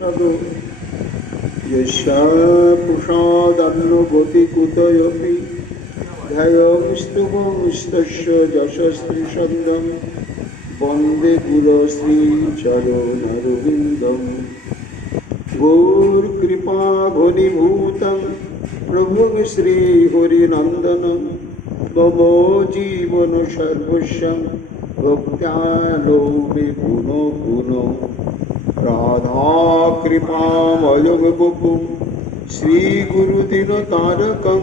तदो यस्यापुषादन्नगतिकुतयपि ध्यायंस्तुवंस्तस्य यशस्त्रिशन्दं वन्दे गुरुश्रीचरणरविन्दम् गौरकृपाघनीभूतं प्रभुं श्रीहरिनन्दनं मम जीवन सर्वस्वं भक्त्यालो मे पुनः पुनः राधा कृपामयं वपुं श्रीगुरुदिनतारकं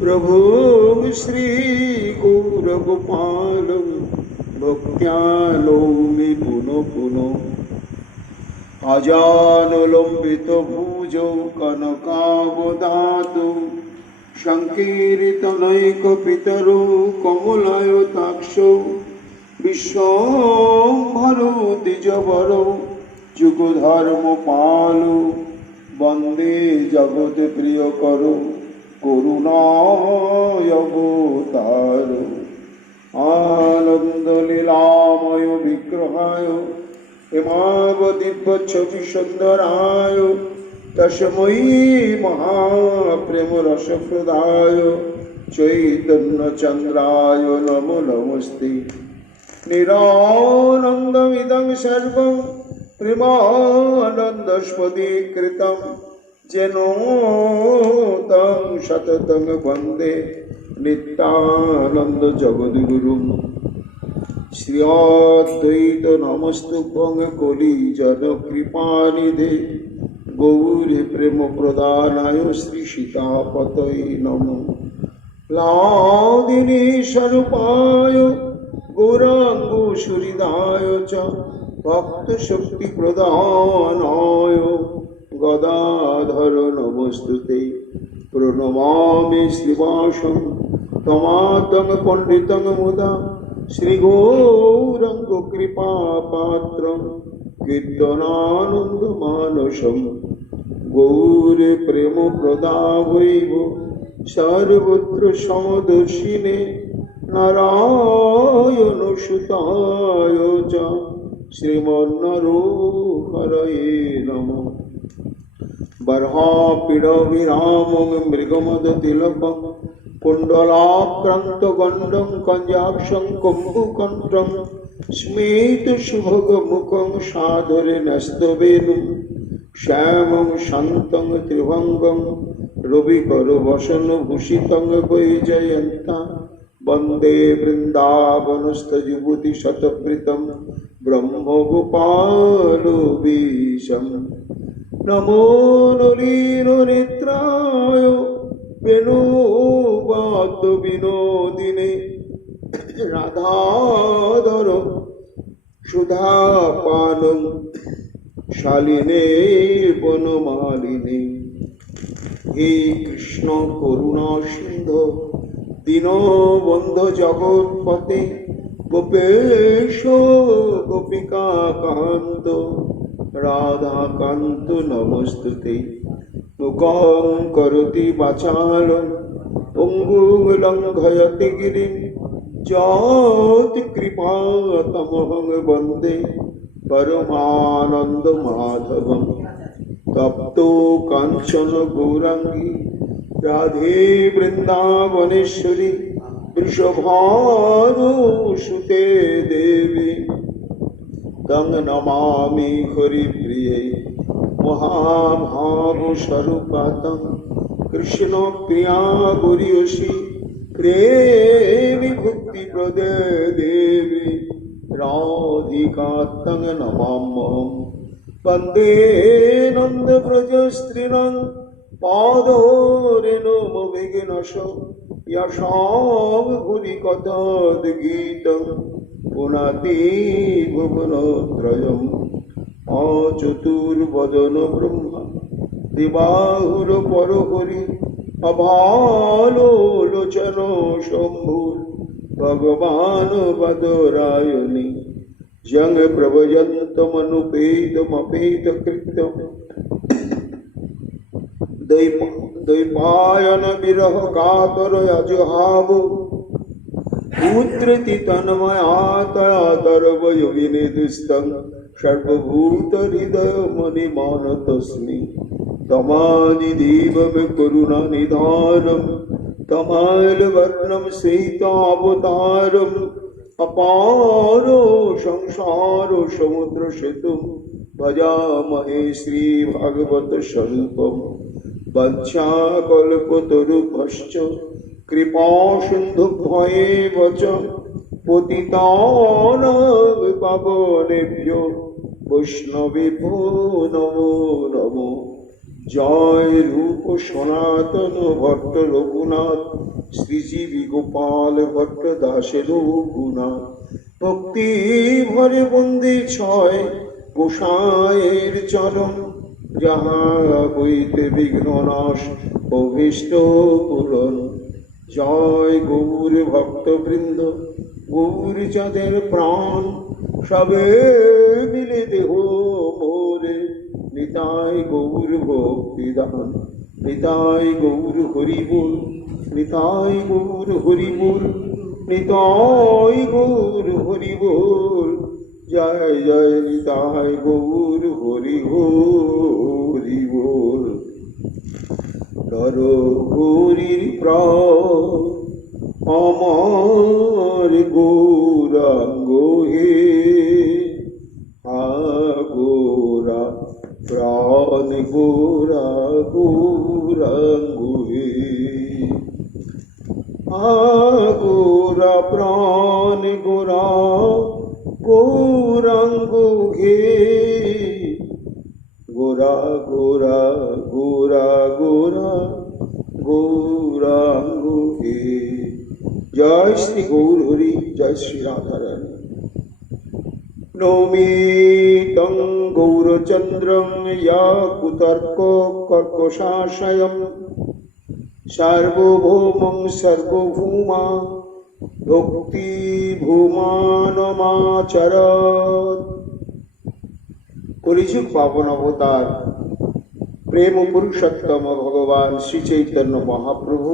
प्रभुं श्रीगौरगोपालं भक्त्यालो मे पुनः पुनः अजानुलम्बितभुजौ कनकावदातु सङ्कीर्तनैकपितरौ कमलायताक्षौ विश्वम्भरौ द्विजवरौ जुगधर्मपालौ वन्दे जगत्प्रियकरौ करुणावतारौ आनन्दलीलामय विग्रहाय हेमावतीपच्छविसुन्दराय तस्मै महाप्रेमरसप्रदाय चैतन्यचन्द्राय नमो नमस्ते निरानन्दमिदं सर्वं प्रेमानन्दस्पदीकृतं जेन तं सततं वन्दे नित्यानन्दजगद्गुरुं श्री अद्वैत नमस्तुभ्यं कलिजनकृपानिधे गौरी प्रेम प्रदानाय श्री सीतापतये नमो लादिनी स्वरूपाय गौराङ्गसुहृदाय च भक्तशक्तिप्रदानाय गदाधर नमस्तुते प्रणमामि श्रीवासं तमातं पण्डितं मुदा श्रीगौरङ्ग कृपापात्रं कीर्तनानन्दमानसं गौरे प्रेमप्रदावैव सर्वत्र समदर्शिने नारायणसुताय च श्रीमन्नरहरये नमः बर्हापीडविरामं मृगमदतिलकं कुण्डलाक्रान्तगण्डं कञ्जाक्षं कुम्भकण्ठं स्मितसुभगमुखं सादरे न्यस्तवेणुं श्यामं शान्तं त्रिभङ्गं रविकरवसनभूषितं वैजयन्तं वन्दे वृन्दावनस्थयुवतिशतप्रीतं ब्रह्मगोपालवीशं नमो नलिननेत्राय वेणुवाद्यविनोदिने राधाधर सुधापानं शालिने वनमालिने हे कृष्ण करुणा सिन्धो दीनबन्धो जगत्पते गोपेश गोपिकान्त राधाकान्त नमस्तुते मुखं करोति वाचालं पङ्गुं लङ्घयति गिरिं यत्कृपातमहं वन्दे परमानन्दमाधवं तप्तो काञ्चन गौराङ्गी राधे वृन्दावनेश्वरी वृषभानुसुते देवी तं नमामि हरिप्रिये महाभावस्वरूपातं कृष्णप्रिया गुर्यसि प्रेमि भक्तिप्रदे देवी राधिका तं नमाम्यहं वन्दे नन्दव्रजस्त्रीणां पादोरेणुमभिघ्नश यशां भुवि पुनाति भुवनत्रयम् अचतुर्वदन ब्रह्म दिवाहुर परहरि अभालोलोचन शम्भुर् भगवान् वदरायणि जंग प्रभयन्तमनुपेतमपेतकृत्यम् दैपायन विरह कातर अजुहाव पुत्रति तन्मयातया दर्वयोगिनि दुस्तं सर्वभूत हृदय मणि मानतस्मि तमानि देवम करुणा निधानम तमाल वर्णम सीतावतारम अपारो संसारो समुद्र सेतु भजामहे श्री भागवत स्वरूपम वंशाकल्पतरुभ्यश्च कृपा सिन्धुभ्येव च पतितानां पावनेभ्यो वैष्णवेभ्यो नमो नमो। जय रूप सनातन भट्ट रघुनाथ श्रीजीवी गोपाल भट्ट दासेर गुणाथ भक्ति भरे बंदे छय गोसाइर चरण जहाँ हইতে विघ्ननाश अभीष्ट पूरण। जय गौर भक्तवृंद गौर चाँদের प्राण सबे मिले देह मोरे निताय गौर भक्तिदान निताय गौर हरि बोल निताय गौर हरि बोल निताय गौर हरि बोल जय जय निताय गौर हरि हरि बोल। नर हरिर प्राण আমার গৌরাঙ্গ হে গোরা প্রাণ গোরা গৌরাঙ্গ হে গোরা প্রাণ গোরা গৌরাঙ্গ হে গোরা গোরা গোরা গোরা গৌরাঙ্গ হে। जय श्री गौर हरि जय श्री राधा रानी। नौमी तं गौरचंद्रं या कुतर्क कर्कशाशयं सार्वभौमं सर्वभूमा भक्ति भूमानमाचरत्। कलिजुग पावन अवतार प्रेम पुरुषोत्तम भगवान श्री चैतन्य महाप्रभु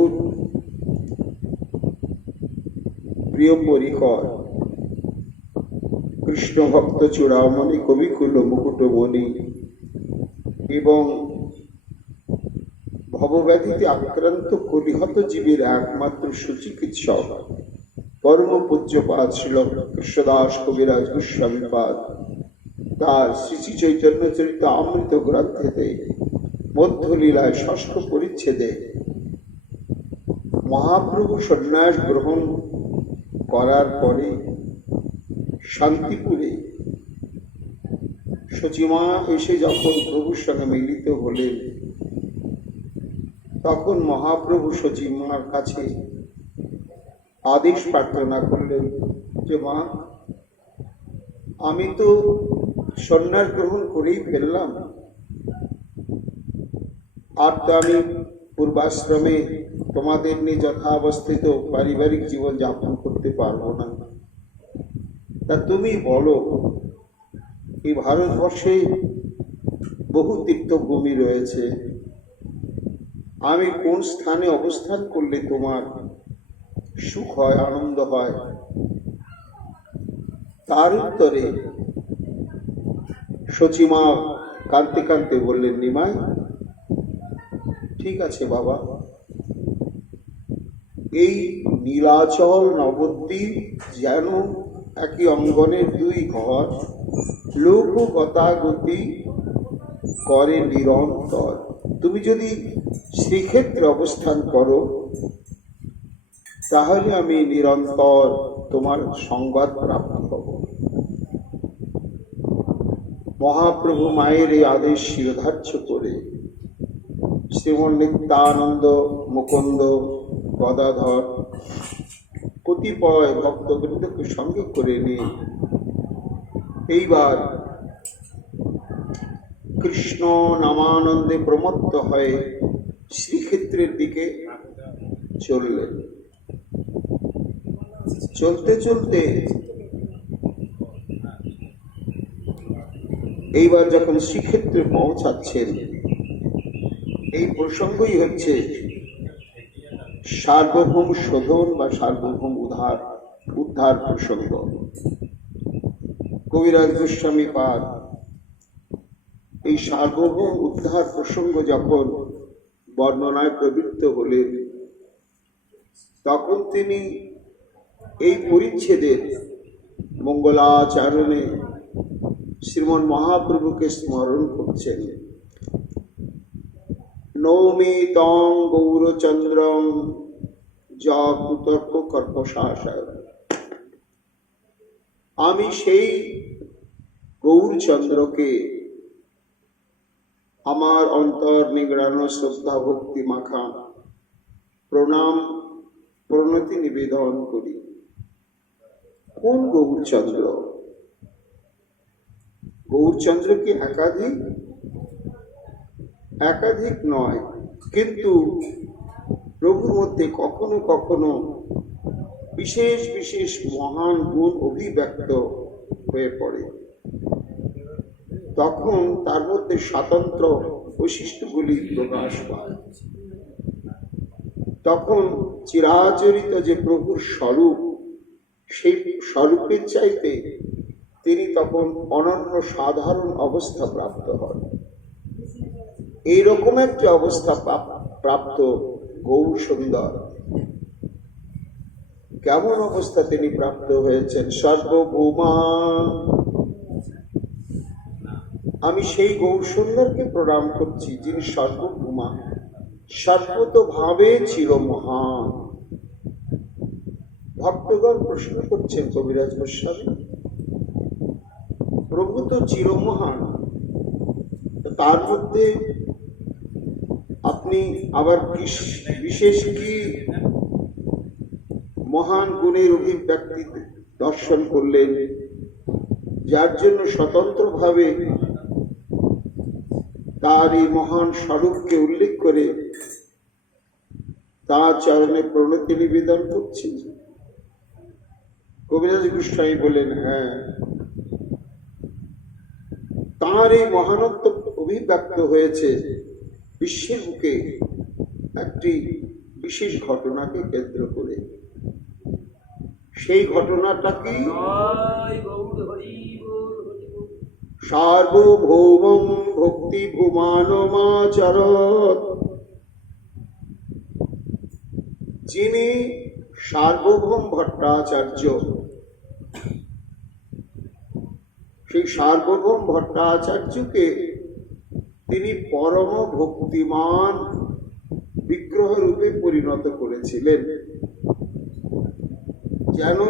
प्रिय परिकर कृष्ण भक्त चूड़ामणि कविकुल मुकुटमणि एवं भवव्याधिते आक्रांत कलिहत जीवेर एकमात्र सुचिकित्सक परम पूज्यपाद श्रील कृष्णदास कविराज गोस्वामीपाद तार श्री श्री चैतन्य चरितामृत ग्रंथेते मध्यलीलाय षष्ठ परिच्छेदे महाप्रभु सन्यास ग्रहण করার পরে শান্তিপুরে সচিমা এসে যখন প্রভুর সঙ্গে মিলিত হলেন তখন মহাপ্রভু সচিমার কাছে আদেশ প্রার্থনা করলেন যে মা আমি তো সন্ন্যাস গ্রহণ করেই ফেললাম আর তো আমি পূর্বাশ্রমে তোমাদের নিয়ে যথাবস্থিত পারিবারিক জীবন যাপন করতে পারবো না। তা তুমি বলো এই ভারতবর্ষে বহু তীর্থভূমি রয়েছে, আমি কোন স্থানে অবস্থান করলে তোমার সুখ হয় আনন্দ হয়? তার উত্তরে সচিমা কাঁদতে কাঁদতে বললেন নিমাই ঠিক আছে বাবা, এই নীলাচল নবদ্বীপ যেন একই অঙ্গনের দুই ঘর, লোক গতাগতি করে নিরন্তর। তুমি যদি শ্রীক্ষেত্রে অবস্থান করো তাহলে আমি নিরন্তর তোমার সংবাদ প্রাপ্ত হব। মহাপ্রভু মায়ের এই আদেশ শিরোধার্য করে শ্রীমন নিত্যানন্দ মুকুন্দ গদাধর কতিপয় ভক্তবৃন্দকে সঙ্গে করে নিয়ে এইবার কৃষ্ণ নামানন্দে প্রমত্ত হয়ে শ্রীক্ষেত্রের দিকে চললেন। চলতে চলতে এইবার যখন শ্রীক্ষেত্রে পৌঁছাচ্ছেন এই প্রসঙ্গই হচ্ছে সার্বভৌম শোধন বা সার্বভৌম উদ্ধার প্রসঙ্গ। কবিরাজ গোস্বামী পাদ এই সার্বভৌম উদ্ধার প্রসঙ্গ যখন বর্ণনায় প্রবৃত্ত হলেন, তখন তিনি এই পরিচ্ছেদের মঙ্গলাচরণে শ্রীমন মহাপ্রভুকে স্মরণ করছেন। নৌমি তং গৌরচন্দ্রং যা কুতর্ক কর্পশাসায়। আমি সেই গৌরচন্দ্রকে আমার অন্তর নিগড়ানো শ্রদ্ধা ভক্তি মাখা প্রণাম প্রণতি নিবেদন করি। কোন গৌরচন্দ্র? গৌরচন্দ্র কি একাধিক? একাধিক নয়, কিন্তু প্রভুর মধ্যে কখনো কখনো বিশেষ বিশেষ মহান গুণ অভিব্যক্ত হয়ে পড়ে। তখন তার মধ্যে স্বতন্ত্র বৈশিষ্ট্যগুলি প্রকাশ পায়। তখন চিরাচরিত যে প্রভুর স্বরূপ, সেই স্বরূপের চাইতে তিনি তখন অনন্য সাধারণ অবস্থা প্রাপ্ত হন। এইরকম একটি অবস্থা প্রাপ্ত গৌর সুন্দর। কেমন অবস্থা তিনি প্রাপ্ত হয়েছেন? সর্বভৌমা। আমি সেই গৌর সুন্দরকে প্রণাম করছি, যিনি সর্বভৌমা, সর্বতোভাবে চিরমহান। ভক্তগণ প্রশ্ন করছেন কবিরাজ গোস্বামী, প্রভু তো চিরমহান, তার মধ্যে আপনি আবার বিশেষ কি মহান গুণের অভিব্যক্তি দর্শন করলেন, যার জন্য স্বতন্ত্রভাবে তার এই মহান স্বরূপকে উল্লেখ করে তার চরণে প্রণতি নিবেদন করছি? কবিরাজ গোস্বামী বলেন, হ্যাঁ, তার এই মহানত্ব অভিব্যক্ত হয়েছে বিশ্বের বুকে একটি বিশেষ ঘটনাকে কেন্দ্র করে। সেই ঘটনাটা কি? সার্বভৌমং ভক্তি ভূমানমাচরৎ। যিনি সার্বভৌম ভট্টাচার্য, সেই সার্বভৌম ভট্টাচার্যকে তিনি পরম ভক্তিমান বিগ্রহ রূপে পরিণত করেছিলেন। যেন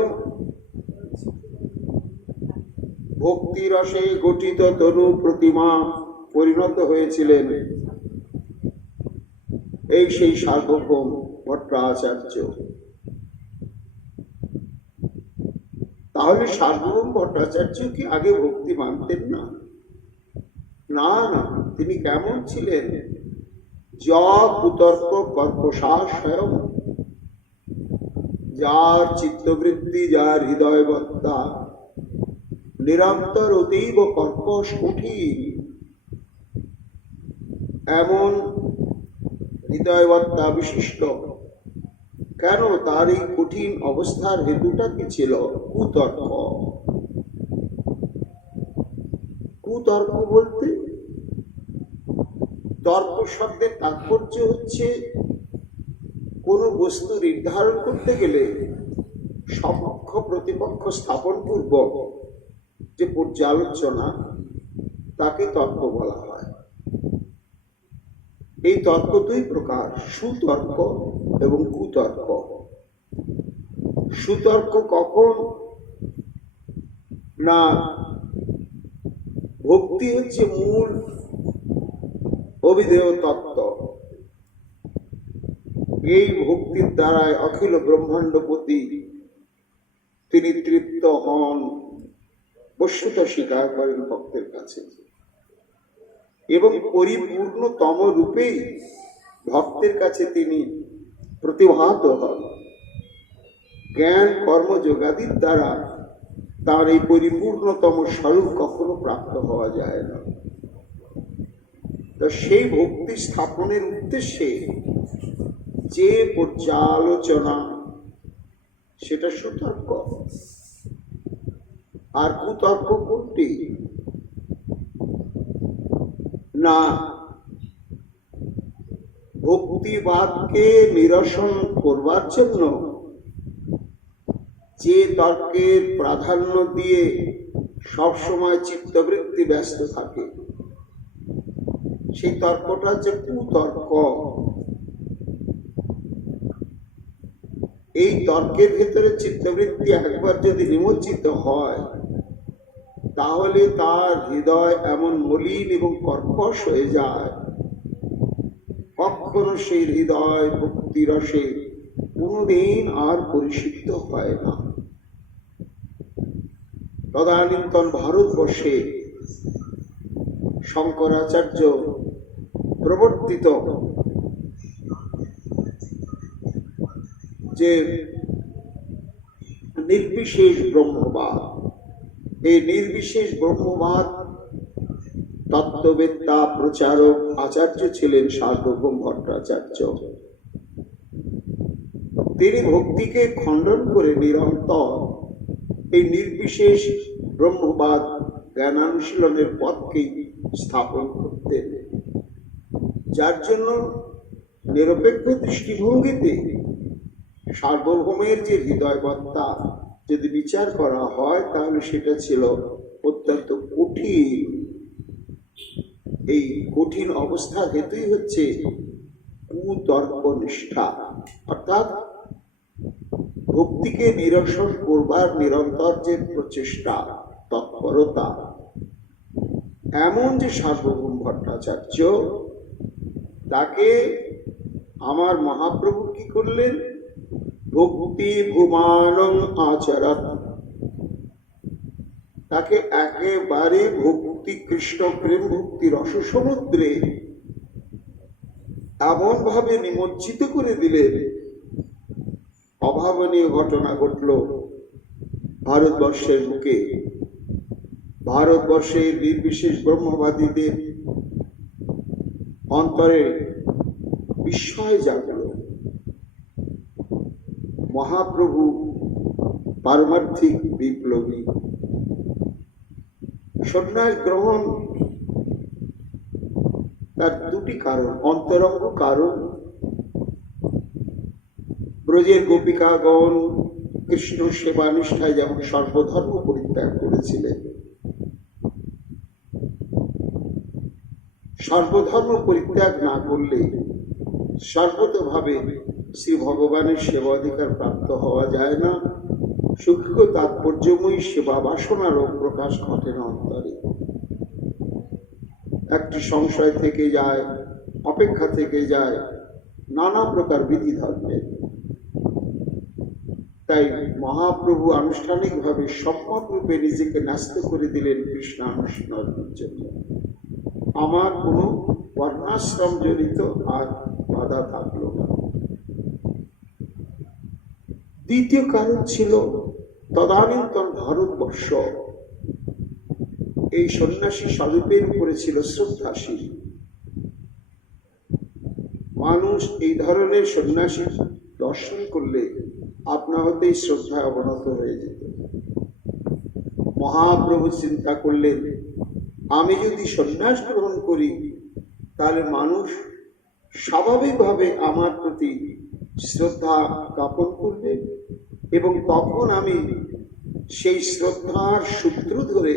ভক্তি রসে গঠিত তনু প্রতিমা পরিণত হয়েছিলেন এই সেই সার্বভৌম ভট্টাচার্য। তাহলে সার্বভৌম ভট্টাচার্য কি আগে ভক্তি মানতেন না? না না, তিনি কেমন ছিলেন? কুতর্ক কর্পশাসায়, যার চিত্তবৃত্তি, যার হৃদয়বত্তা নিরন্তর অতীব কর্কশ কঠিন, এমন হৃদয়বত্তা বিশিষ্ট। কেন? তার এই কঠিন অবস্থার হেতুটা কি ছিল? কুতর্ক। কুতর্ক বলতে, তর্ক শব্দের তাৎপর্য হচ্ছে কোন বস্তু নির্ধারণ করতে গেলে সমপক্ষ প্রতিপক্ষ স্থাপন পূর্বক যে পর্যালোচনা, তাকে তর্ক বলা হয়। এই তর্ক দুই প্রকার, সুতর্ক এবং কুতর্ক। সুতর্ক কখন না, ভক্তি হচ্ছে মূল অভিধেয় তত্ত্ব। এই ভক্তির দ্বারাই অখিল ব্রহ্মাণ্ডপতি তিনি তৃপ্ত হন, বস্তুত স্বীকার করেন ভক্তের কাছে, এবং পরিপূর্ণতম রূপেই ভক্তের কাছে তিনি প্রতিভাত হন। জ্ঞান কর্ম যোগাদির দ্বারা তার এই পরিপূর্ণতম স্বরূপ কখনো প্রাপ্ত হওয়া যায় না। তো সেই ভক্তি স্থাপনের উদ্দেশ্যে যে পর্যালোচনা, সেটা সুতর্ক। আর কুতর্ক কোনটি? না, ভক্তিবাদকে নিরসন করবার জন্য যে তর্কের প্রাধান্য দিয়ে সবসময় চিত্তবৃত্তি ব্যস্ত থাকে, সেই তর্কটা হচ্ছে কুতর্ক। এই তর্কের ভেতরে চিত্তবৃত্তি একবার যদি নিমজ্জিত হয়, তাহলে তার হৃদয় এমন মলিন এবং কর্কশ হয়ে যায়, কখনো সেই হৃদয় ভক্তি রসে কোনদিন আর পরিশুদ্ধ হয় না। তদানীন্তন ভারতবর্ষে শঙ্করাচার্য প্রবর্তিত যে নির্বিশেষ ব্রহ্মবাদ, এই নির্বিশেষ ব্রহ্মবাদ তত্ত্ববেত্তা প্রচারক আচার্য ছিলেন সার্বভৌম ভট্টাচার্য। তিনি ভক্তিকে খণ্ডন করে নিরন্তর এই নির্বিশেষ ব্রহ্মবাদ জ্ঞানানুশীলনের পথকেই স্থাপন করতেন, যার জন্য নিরপেক্ষ দৃষ্টিভঙ্গিতে সার্বভৌমের যে হৃদয়বত্তা যদি বিচার করা হয়, তাহলে সেটা ছিল অত্যন্ত কঠিন। এই কঠিন অবস্থা হেতুই হচ্ছে কুতর্ক নিষ্ঠা, অর্থাৎ ভক্তিকে নিরসন করবার নিরন্তর যে প্রচেষ্টা, তৎপরতা। এমন যে সার্বভৌম ভট্টাচার্য, তাকে আমার মহাপ্রভু কি করলেন? ভক্তি ভুমানং আচরণ, তাকে একেবারে ভক্তি কৃষ্ণ প্রেম ভক্তি রস সমুদ্রে এমন ভাবে নিমজ্জিত করে দিলেন, অভাবনীয় ঘটনা ঘটল ভারতবর্ষের বুকে। ভারতবর্ষের নির্বিশেষ ব্রহ্মবাদীদের অন্তরে বিস্ময় জাগল। মহাপ্রভু পারমার্থিক বিপ্লবী। সন্ন্যাস গ্রহণ তার দুটি কারণ, অন্তরঙ্গ কারণ। ব্রজের গোপিকাগণ কৃষ্ণ সেবা নিষ্ঠায় যেমন সর্বধর্ম পরিত্যাগ করেছিলেন, সর্বধর্ম পরিত্যাগ না করলে সর্বতভাবে শ্রী ভগবানের সেবা অধিকার প্রাপ্ত হওয়া যায় না। সূক্ষ্ম তাৎপর্যময়ী সেবা বাসনারও প্রকাশ ঘটে না অন্তরে। একটি সংশয় থেকে যায়, অপেক্ষা থেকে যায় নানা প্রকার বিধি ধর্মের। তাই মহাপ্রভু আনুষ্ঠানিকভাবে সম্যক রূপে নিজেকে ন্যস্ত করে দিলেন কৃষ্ণানুষ্ঠানের জন্য। আমার কোনো বর্ণাশ্রম জড়িত আর বাধা থাকলো না। দ্বিতীয় কারণ ছিল তদানীন্তন ভারতবর্ষ এই সন্ন্যাসী স্বরূপের উপরে ছিল শ্রদ্ধাশীল। মানুষ এই ধরনের সন্ন্যাসী দর্শন করলে আপনা হতেই শ্রদ্ধায় অবনত হয়ে যেত। মহাপ্রভু চিন্তা করলেন, আমি যদি সন্ন্যাস গ্রহণ করি, তাহলে মানুষ স্বাভাবিকভাবে আমার প্রতি শ্রদ্ধা জ্ঞাপন করবে, এবং তখন আমি সেই শ্রদ্ধার সূত্র ধরে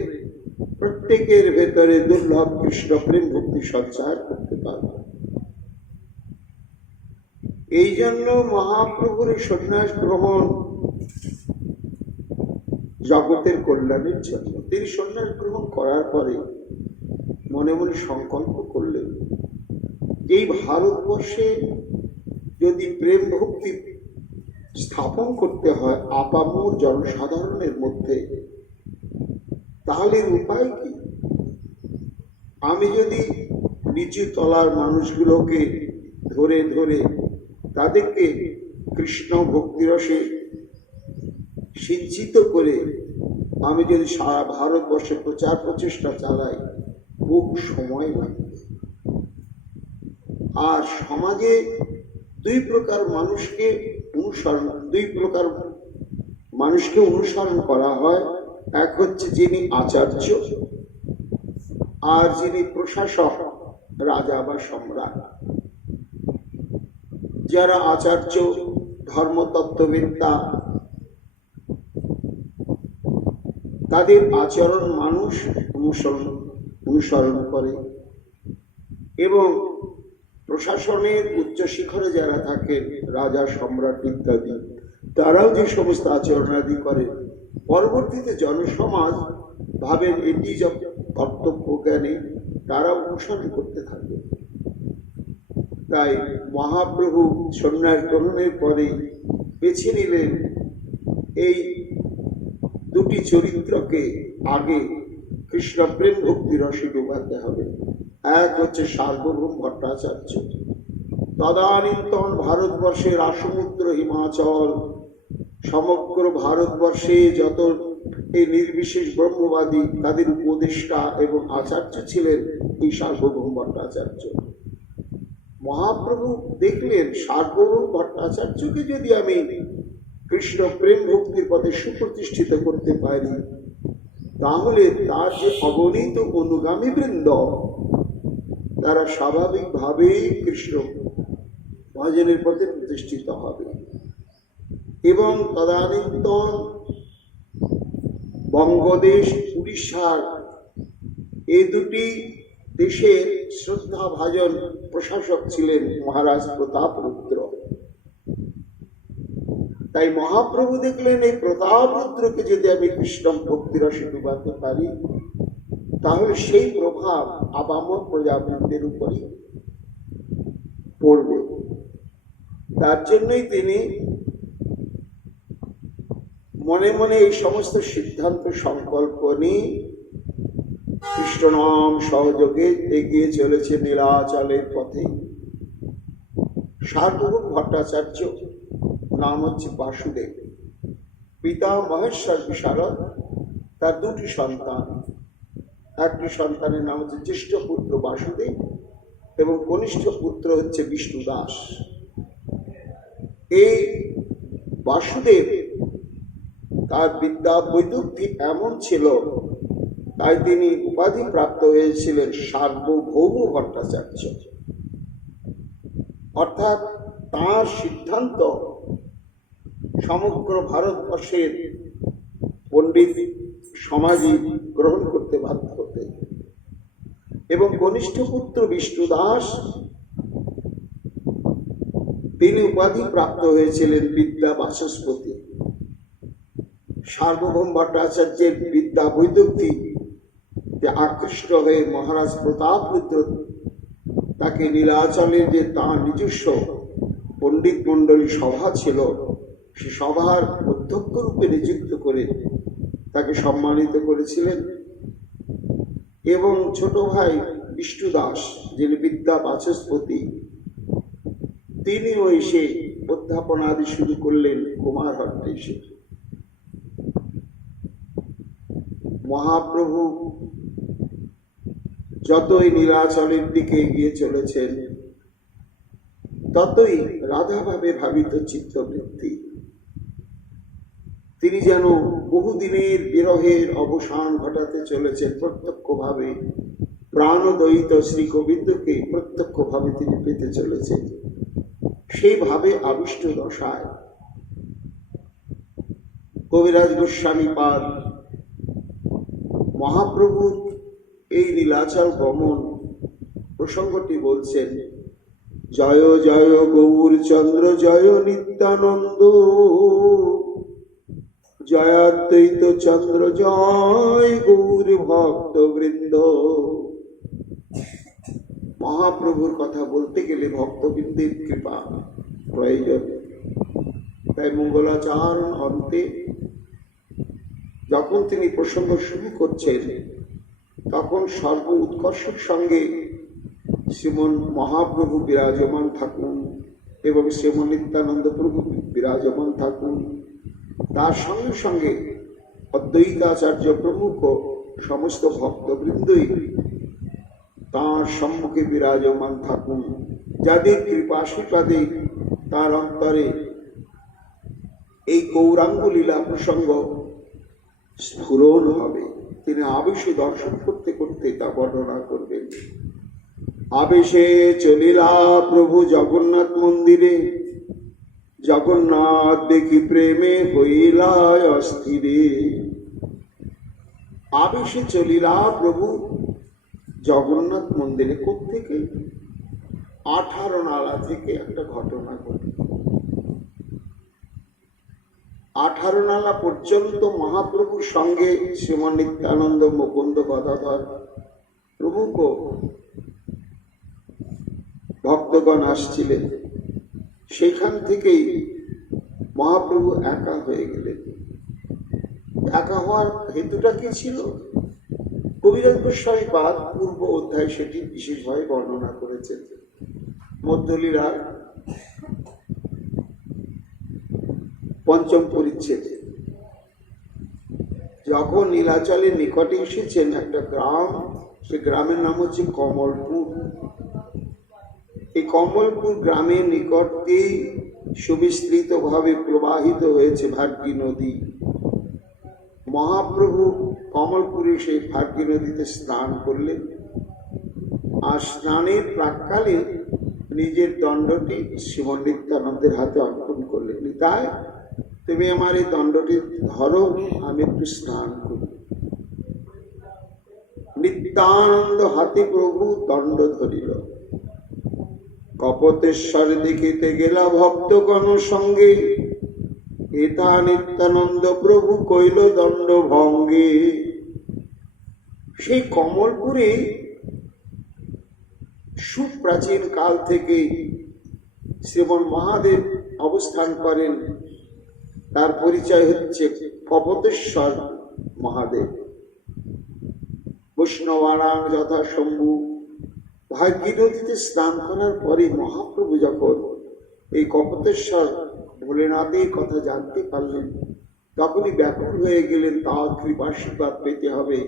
প্রত্যেকের ভেতরে দুর্লভ কৃষ্ণ প্রেম ভক্তি সঞ্চার করতে পারব। এই জন্য মহাপ্রভুর সন্ন্যাস গ্রহণ জগতের কল্যাণের জন্য। তিনি সন্ন্যাস গ্রহণ করার পরে মনে মনে সংকল্প করলেন, এই ভারতবর্ষে যদি প্রেম ভক্তি স্থাপন করতে হয় আপামর জনসাধারণের মধ্যে, তাহলে উপায় কি? আমি যদি নিচু তলার মানুষগুলোকে ধরে ধরে তাদেরকে কৃষ্ণ ভক্তিরসে সিঞ্চিত করে আমি যদি সারা ভারতবর্ষে প্রচার প্রচেষ্টা চালাই, বহু সময় লাগবে। আর সমাজে দুই প্রকার মানুষকে অনুসরণ করা হয়। এক হচ্ছে যিনি আচার্য, আর যিনি প্রশাসক, রাজা বা সম্রাট। যারা আচার্য, ধর্মতত্ত্ববেত্তা, তাদের আচরণ মানুষ অনুসরণ করে, এবং প্রশাসনের উচ্চ শিখরে যারা থাকে, রাজা, সম্রাট ইত্যাদি, তারাও যে সমস্ত আচরণাদি করে, পরবর্তীতে জনসমাজ ভাবেন এটি কর্তব্য জ্ঞানে তারা অনুসরণ করতে থাকবে। তাই মহাপ্রভু সন্ন্যাস গ্রহণের পরে বেছে নিলেন এই দুটি চরিত্রকে আগে কৃষ্ণ প্রেম ভক্তি রসে ডুবাতে হবে। এক হচ্ছে সার্বভৌম ভট্টাচার্য, তদানীন্তন ভারতবর্ষের আসমুদ্র হিমাচল, সমগ্র ভারতবর্ষে যত এই নির্বিশেষ ব্রহ্মবাদী, তাদের উপদেষ্টা এবং আচার্য ছিলেন এই সার্বভৌম ভট্টাচার্য। মহাপ্রভু দেখলেন সার্বভৌম ভট্টাচার্যকে যদি আমি কৃষ্ণ প্রেম ভক্তির পথে সুপ্রতিষ্ঠিত করতে পারি, তাহলে তার যে অগণিত অনুগামী বৃন্দ, তারা স্বাভাবিকভাবেই কৃষ্ণ ভজনের পথে প্রতিষ্ঠিত হবে। এবং তদানীন্তন বঙ্গদেশ, উড়িষ্যার এই দুটি দেশের শ্রদ্ধাভাজন প্রশাসক ছিলেন মহারাজ প্রতাপরুদ্র। তাই মহাপ্রভু দেখলেন এই প্রতাপরুদ্রকে যদি আমি কৃষ্ণ ভক্তিরসে ডুবাতে পারি, তাহলে সেই প্রভাব আবামর প্রজাবৃন্দের উপরই পড়বে। তার জন্যই তিনি মনে মনে এই সমস্ত সিদ্ধান্ত সংকল্প নিয়ে কৃষ্ণ নাম সহযোগে এগিয়ে চলেছে নীলাচলের পথে। সার্বভৌম ভট্টাচার্য নাম হচ্ছে বাসুদেব, পিতা মহেশ্বর বিশারদ। তার দুটি সন্তান, একটি সন্তানের নাম হচ্ছে জ্যেষ্ঠ পুত্র বাসুদেব এবং কনিষ্ঠ পুত্র হচ্ছে বিষ্ণু দাস। এই বাসুদেব তার বিদ্যা বৈদুক্তি এমন ছিল, তাই তিনি উপাধি প্রাপ্ত হয়েছিলেন সার্বভৌম ভট্টাচার্য। অর্থাৎ তার সিদ্ধান্ত সমগ্র ভারতবর্ষের পণ্ডিত সমাজই গ্রহণ করতে বাধ্য হতে। এবং কনিষ্ঠ পুত্র বিষ্ণু দাস, তিনি উপাধি প্রাপ্ত হয়েছিলেন বিদ্যা বাচস্পতি। সার্বভৌম ভট্টাচার্যের বিদ্যা বৈদুক্তি আকৃষ্ট হয়ে মহারাজ প্রতাপরুদ্র তাকে নীলাচলের যে তাঁর নিজস্ব পণ্ডিত মণ্ডলী সভা ছিল, সে সভার অধ্যক্ষ রূপে নিযুক্ত করে তাকে সম্মানিত করেছিলেন। এবং ছোট ভাই বিষ্ণু দাস, যিনি বিদ্যা বাচস্পতি, তিনিও এসে অধ্যাপনা আদি শুরু করলেন কুমারহট্টে এসে। মহাপ্রভু যতই নীলাচলের দিকে এগিয়ে চলেছেন, ততই রাধাভাবে ভাবিত চিত্তবৃত্তি। তিনি যেন বহুদিনের বিরহের অবসান ঘটাতে চলেছেন প্রত্যক্ষভাবে। প্রাণদ্বৈত শ্রী গোবিন্দকে প্রত্যক্ষভাবে তিনি পেতে চলেছেন। সেইভাবে আবিষ্ট দশায় কবিরাজ গোস্বামী পাদ মহাপ্রভুর এই নীলাচল গমন প্রসঙ্গটি বলছেন, জয় জয় গৌর চন্দ্র জয় নিত্যানন্দ, জয়াদ্বৈত চন্দ্র জয় গৌর ভক্ত বৃন্দ। মহাপ্রভুর কথা বলতে গেলে ভক্তবৃন্দের কৃপা প্রয়োজন। তাই মঙ্গলাচরণ অন্তে যখন তিনি প্রসঙ্গ শুরু করছেন, তখন সর্ব উৎকর্ষের সঙ্গে শ্রীমন মহাপ্রভু বিরাজমান থাকুন এবং শ্রীমন নিত্যানন্দ প্রভু বিরাজমান থাকুন। তার সঙ্গে সঙ্গে অদ্বৈতাচার্য প্রমুখ সমস্ত ভক্তবৃন্দই তাঁর সম্মুখে বিরাজমান থাকুন, যাদের কৃপাশীর্বাদে তার অন্তরে এই গৌরাঙ্গ লীলা প্রসঙ্গ স্ফুরণ হবে। তিনি আবেশে দর্শন করতে করতে তা বর্ণনা করবেন। আবেশে চলিলা প্রভু জগন্নাথ মন্দিরে, জগন্নাথ দেখি প্রেমে হইলা অস্থিরে। আবেশে চলিলা প্রভু জগন্নাথ মন্দিরে, কোত্থেকে? 18 নালা থেকে একটা ঘটনা ঘটে। 18 নালা পর্যন্ত মহাপ্রভুর সঙ্গে শ্রীমান নিত্যানন্দ, মুকুন্দ, গদাধর প্রভুক ভক্তগণ আসছিলেন। সেখান থেকেই মহাপ্রভু একা হয়ে গেলেন। একা হওয়ার হেতুটা কি ছিল? কবিরাজ গোস্বামী পাদ পূর্ব অধ্যায় সেটি বিশেষভাবে বর্ণনা করেছেন। মধ্যলীলা 5ম পরিচ্ছেদে যখন নীলাচলের নিকটে এসেছেন একটা গ্রাম, সে গ্রামের নাম হচ্ছে কমলপুর। এই কমলপুর গ্রামের নিকটেই সুবিস্তৃত ভাবে প্রবাহিত হয়েছে ভার্গী নদী। মহাপ্রভু কমলপুরে সেই ভার্গী নদীতে স্নান করলেন, আর স্নানের প্রাক্কালে নিজের দণ্ডটি শ্রীমন নিত্যানন্দের হাতে অর্পণ করলেন। নিতাই, তুমি আমার এই দণ্ডটি ধরো, আমি একটু স্নান করি। নিত্যানন্দ হাতে প্রভু দণ্ড ধরিল। কপতেশ্বর দেখিতে গেলা ভক্তগণ সঙ্গে, হেতা নিত্যানন্দ প্রভু কইল দণ্ড ভঙ্গে। সেই কমলপুরে সুপ্রাচীন কাল থেকে শ্রীমন মহাদেব অবস্থান করেন। তার পরিচয় হচ্ছে কপতেশ্বর মহাদেব। বৈষ্ণবানাং যথা শম্ভু। ভাগ্যী নদীতে স্নান করার পরে মহাপ্রভু যখন এই কপতেশ্বর ভোলেনাথের কথা জানতে পারলেন, তখনই ব্যাকুল হয়ে গেলেন। তার কৃপাশীর্বাদ পেতে হবে,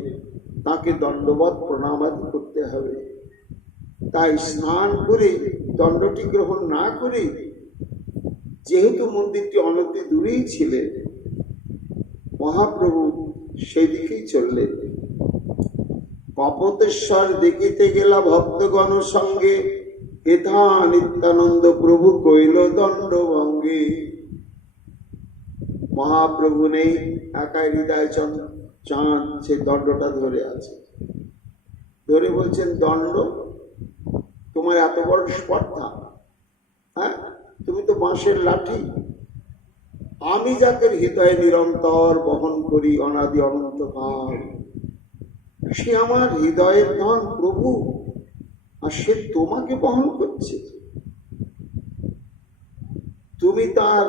তাকে দণ্ডবৎ প্রণামাদি করতে হবে। তাই স্নান করে দণ্ডটি গ্রহণ না করে, যেহেতু মন্দিরটি অনতি দূরেই ছিলেন, মহাপ্রভু সেদিকেই চললেন। কপতেশ্বর দেখিতে গেলা ভক্তগণ সঙ্গে, হেথা নিত্যানন্দ প্রভু কইল দণ্ড ভঙ্গে। মহাপ্রভু নেই, একাই হৃদয় চাঁদ সে দণ্ডটা ধরে আছে। ধরে বলছেন, দণ্ড, তোমার এত বড় স্পর্ধা? হ্যাঁ, তুমি তো বাঁশের লাঠি। আমি যাকে হৃদয়ে নিরন্তর বহন করি অনাদি অনন্ত কাল, সে আমার হৃদয়ের ধন প্রভু, আর সে তোমাকে বহন করছে। তুমি তার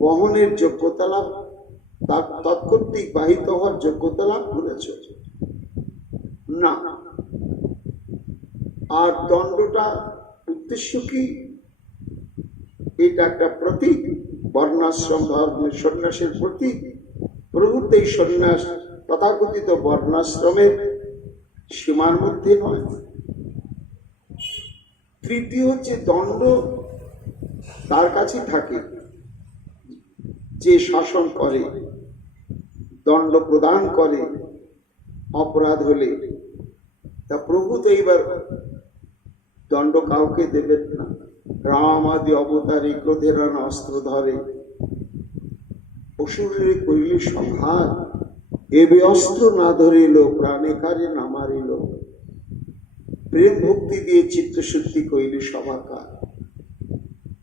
বহনের যোগ্যতা লাভ, তার তৎকর্তৃক বাহিত হওয়ার যোগ্যতা লাভ করেছ না। আর দণ্ডটা উদ্দেশ্য কি? এটা একটা প্রতীক, বর্ণাশ্রম ধর্মের সন্ন্যাসের প্রতীক। প্রভুর এই সন্ন্যাস তথাকথিত বর্ণাশ্রমের সীমার মধ্যে নয়। তৃতীয় হচ্ছে, দণ্ড তার কাছে থাকে যে শাসন করে, দণ্ড প্রদান করে অপরাধ হলে। তা প্রভু তো এইবার দণ্ড কাউকে দেবেন না। রাম আদি অবতারে ক্রোধের অস্ত্র ধরে, অসুরের কইলে সংহার, এবে অস্ত্র না ধরিল প্রাণে কারে না মারিল। প্রেম ভক্তি দিয়ে চিত্তশুদ্ধি কইলে সমাকার।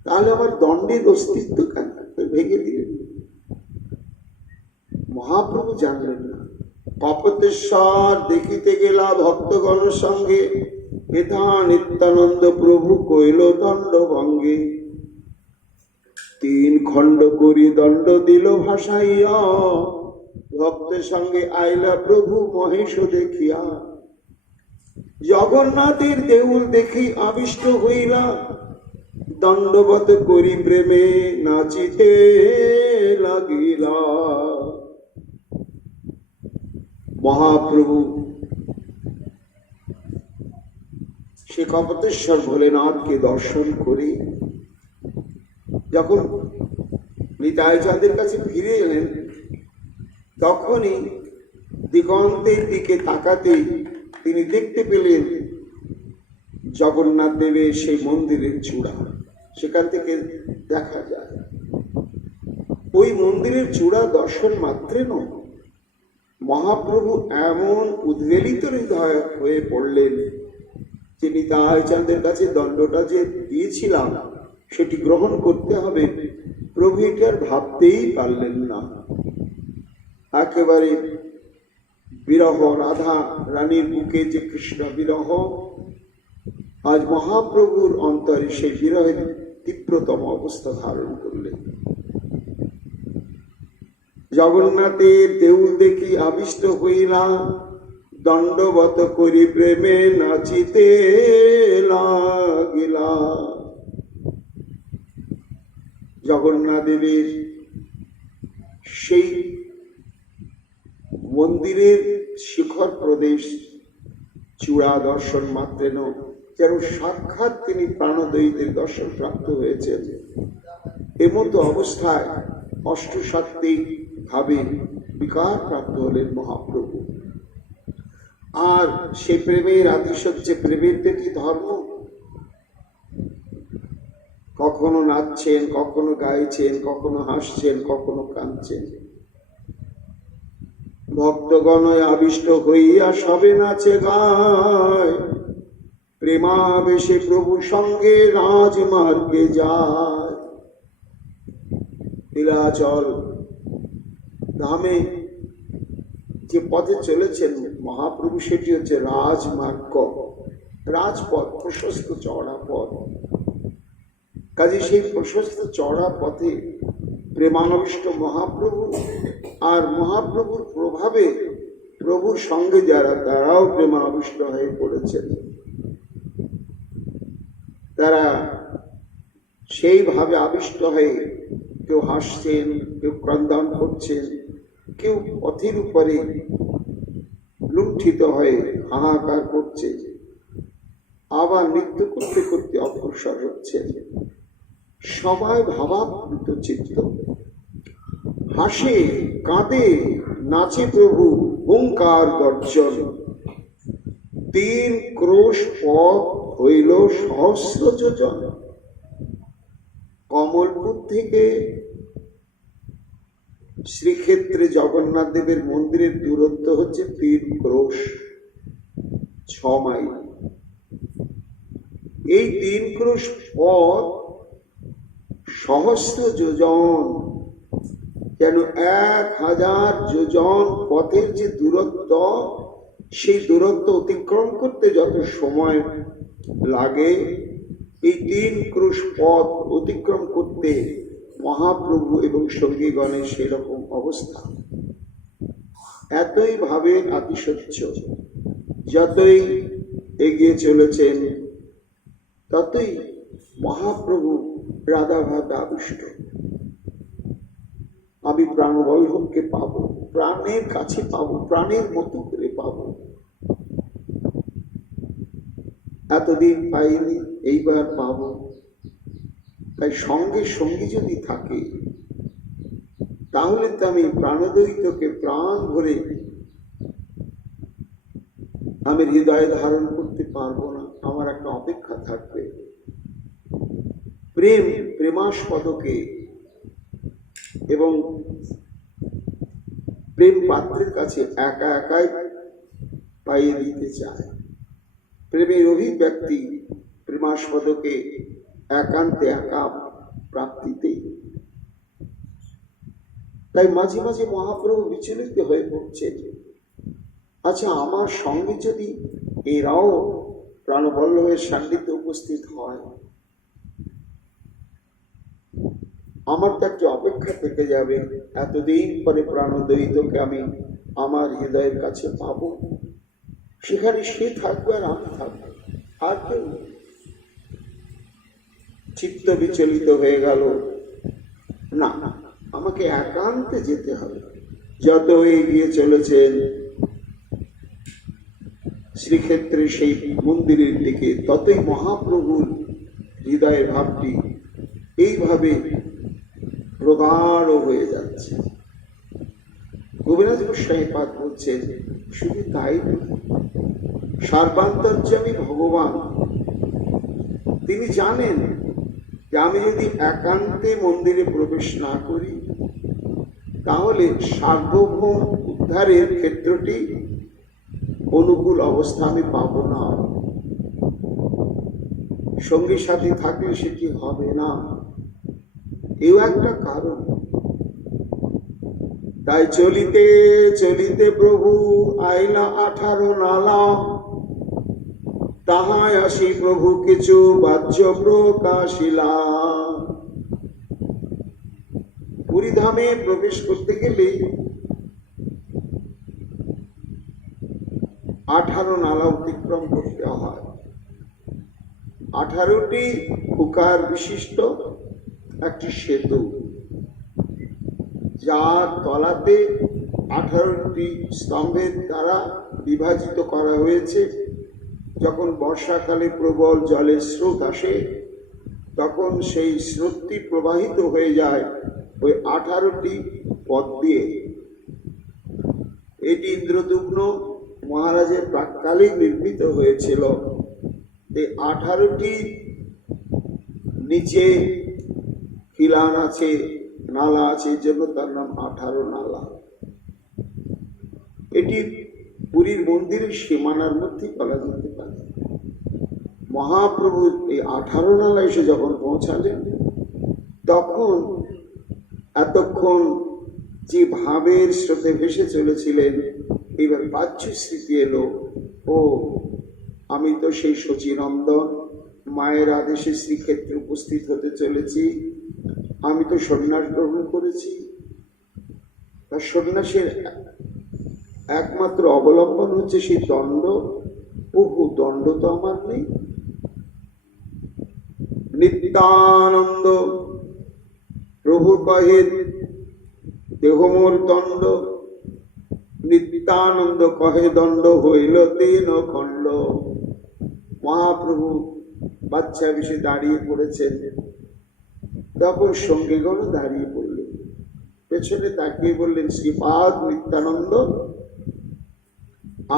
তাহলে আমার দণ্ডের অস্তিত্ব কেন? ভেঙে দিলেন। মহাপ্রভু জানলেন না। কপতেশ্বর দেখিতে গেলা ভক্তগণ সঙ্গে, হেথা নিত্যানন্দ প্রভু কইল দণ্ড ভঙ্গে। 3 খণ্ড করি দণ্ড দিল ভাসাইয়া, ভক্তের সঙ্গে আইলা প্রভু মহেশ দেখিয়া। জগন্নাথের দেউল দেখি আবিষ্ট হইলা, দণ্ডবত করি প্রেমে নাচিতে লাগিলা। মহাপ্রভু সে কপতেশ্বর ভোলেনাথকে দর্শন করে যখন নিতাই চাঁদের কাছে ফিরে এলেন, তখনই দিগন্তের দিকে তাকাতেই তিনি দেখতে পেলেন জগন্নাথ দেবের সেই মন্দিরের চূড়া। সেখান থেকে দেখা যায় ওই মন্দিরের চূড়া দর্শন মাত্রে নয়, মহাপ্রভু এমন উদ্বেলিত হৃদয় হয়ে পড়লেন যে নিতাই চাঁদের কাছে দণ্ডটা যে দিয়েছিলাম সেটি গ্রহণ করতে হবে, প্রভু এটি আর ভাবতেই পারলেন না। একেবারে বিরহ, রাধা রানীর বুকে যে কৃষ্ণ বিরহ, আজ মহাপ্রভুর অন্তরে সেই বিরহের তীব্রতম অবস্থা ধারণ করলেন। জগন্নাথের দেউল দেখি আবিষ্ট হইলা, দণ্ডবত করি প্রেমে নাচিতে লাগিলা। জগন্নাথ দেবের সেই মন্দিরের শিখর প্রদেশ চূড়া দর্শন মাত্রেন যেন সাক্ষাৎ তিনি প্রাণদ্বৈতের দর্শন প্রাপ্ত হয়েছেন। এমতো অবস্থায় অষ্টসাত্ত্বিক ভাবে বিকার প্রাপ্ত হলেন মহাপ্রভু। আর সেই প্রেমের আতিশয্যে, প্রেমের পেটি ধর্ম, কখনো নাচছেন, কখনো গাইছেন, কখনো হাসছেন, কখনো কাঁদছেন। ভক্তগণয় আবিষ্ট হইয়া সবে নাচে গায়, প্রেমাবেশে প্রভু সঙ্গে রাজমার্গে যায়। নীলাচল ধামে যে পথে চলেছেন মহাপ্রভু সেটি হচ্ছে রাজমার্গ, রাজপথ, প্রশস্ত চওড়া পথ। কাজে সেই প্রশস্ত চওড়া পথে প্রেমানবিষ্ট মহাপ্রভু আর মহাপ্রভুর প্রভাবে প্রভুর সঙ্গে যারা, তারাও প্রেমাবিষ্ট হয়ে পড়েছেন। তারা সেইভাবে আবিষ্ট হয়ে কেউ হাসছেন, কেউ ক্রন্দন করছেন, কেউ পথের উপরে লুণ্ঠিত হয়ে হাহাকার করছে, আবার নৃত্য করতে করতে অগ্রসর হচ্ছে। সবাই ভাবাপ্লুত চিত্ত, হাসে কাঁদে নাচে প্রভু হুঙ্কার গর্জন। 3 ক্রোশ পথ হইল সহস্র যোজন। কমলপুর থেকে শ্রীক্ষেত্রে জগন্নাথ দেবের মন্দিরের দূরত্ব হচ্ছে 3 ক্রোশ, 6 মাইল। এই 3 ক্রোশ পথ সহস্র যোজন, যেন 1000 যোজন পথের যে দূরত্ব, সেই দূরত্ব অতিক্রম করতে যত সময় লাগে, এই 3 ক্রোশ পথ অতিক্রম করতে মহাপ্রভু এবং সঙ্গীগণের সেরকম অবস্থা। এতই ভাবে আতিশয্য, যতই এগিয়ে চলেছেন ততই মহাপ্রভু রাধাভাবে আবিষ্ট। আমি প্রাণবল্লভকে পাবো, প্রাণের কাছে পাবো, প্রাণের মতো করে পাবো। এতদিন পাইনি, এইবার পাবো। তাই সঙ্গে সঙ্গী যদি থাকে তাহলে তো আমি প্রাণদ্বৈতকে প্রাণ ভরে আমি হৃদয়ে ধারণ করতে পারবো না। আমার একটা অপেক্ষা থাকবে। প্রেম, প্রেমাস্পদকে এবং প্রেম পাত্রের কাছে একা একাই পাইয়ে দিতে চায়। প্রেমের অভিব্যক্তি প্রেমাস্পদকে একান্তে একা প্রাপ্তিতেই। তাই মাঝে মাঝে মহাপ্রভু বিচলিত হয়ে পড়ছে। আচ্ছা, আমার সঙ্গে যদি এরাও প্রাণবল্লভের সান্নিধ্যে উপস্থিত হয়, আমার তো একটা অপেক্ষা থেকে যাবে। এতদিন পরে প্রাণদ্বৈতকে আমি আমার হৃদয়ের কাছে পাবো, সেখানে সে থাকবে আর আমি থাকবো, আর কেউ। চিত্ত বিচলিত হয়ে গেল, না, আমাকে একান্তে যেতে হবে। যত এগিয়ে চলেছেন শ্রীক্ষেত্রে সেই মন্দিরের দিকে, ততই মহাপ্রভুর হৃদয়ের ভাবটি এইভাবে প্রগাঢ় হয়ে যাচ্ছে। গোপীনাথ গোস্বামীপাদ বলছেন শুধু তাই সর্বান্তর্যামী ভগবান তিনি জানেন যে আমি যদি একান্তে মন্দিরে প্রবেশ না করি তাহলে সার্বভৌম উদ্ধারের ক্ষেত্রটি অনুকূল অবস্থা আমি পাব না, সঙ্গী সাথী থাকলে সেটি হবে না, এও একটা কারণ। তাই চলিতে চলিতে প্রভু আইলা 18 নালা, তাহায় আসি প্রভু কিছু বাহ্য প্রকাশিলা। পুরীধামে প্রবেশ করতে গেলে 18 নালা অতিক্রম করতে হয়। 18টি হুকার বিশিষ্ট একটি সেতু, যার তলাতে 18টি স্তম্ভের দ্বারা বিভাজিত করা হয়েছে। যখন বর্ষাকালে প্রবল জলের স্রোত আসে তখন সেই স্রোতটি প্রবাহিত হয়ে যায় ওই 18টি পথ দিয়ে। এটি ইন্দ্রদুম্ন মহারাজের প্রাক্কালে নির্মিত হয়েছিল। এই 18টি নিচে খিলান আছে, নালা আছে, এই জন্য তার নাম 18 নালা। এটি পুরীর মন্দিরের সীমানার মধ্যে বলা যেতে পারে। মহাপ্রভু এই 18 নালা এসে যখন পৌঁছালেন তখন এতক্ষণ যে ভাবের স্রোতে ভেসে চলেছিলেন এবার বাহ্য স্মৃতি এলো, ও আমি তো সেই শচীনন্দন মায়ের আদেশে শ্রীক্ষেত্রে উপস্থিত হতে চলেছি, আমি তো সন্ন্যাস গ্রহণ করেছি। তার সন্ন্যাসের একমাত্র অবলম্বন হচ্ছে সেই দণ্ড। বহু দণ্ড তো আমার নেই। নিত্যানন্দ প্রভু কহে দেহমোর দণ্ড, নিত্যানন্দ কহে দণ্ড হইল 3 খণ্ড। মহাপ্রভু বাচ্চা বেশি দাঁড়িয়ে পড়েছেন, তখন সঙ্গীগণ দাঁড়িয়ে পড়লেন, পেছনে তাকিয়ে বললেন শ্রীপাদ নিত্যানন্দ,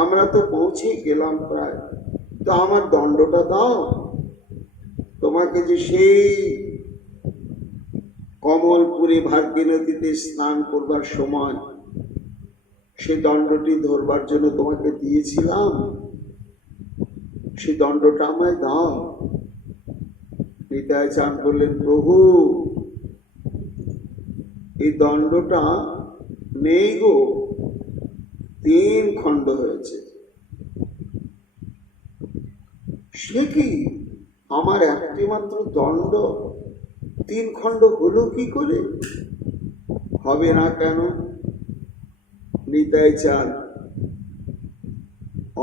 আমরা তো পৌঁছে গেলাম প্রায়, তো আমার দণ্ডটা দাও। তোমাকে যে সেই কমলপুরে ভার্গী নদীতে স্নান করবার সময় সে দণ্ডটি ধরবার জন্য তোমাকে দিয়েছিলাম, সেই দণ্ডটা আমায় দাও। নিতাই চাঁদ বললেন প্রভু এই দণ্ডটা নেই গো, 3 খণ্ড হয়েছে। সে কি, আমার একটি মাত্র দণ্ড 3 খণ্ড হলো কি করে? হবে না কেন? নিতাই চাঁদ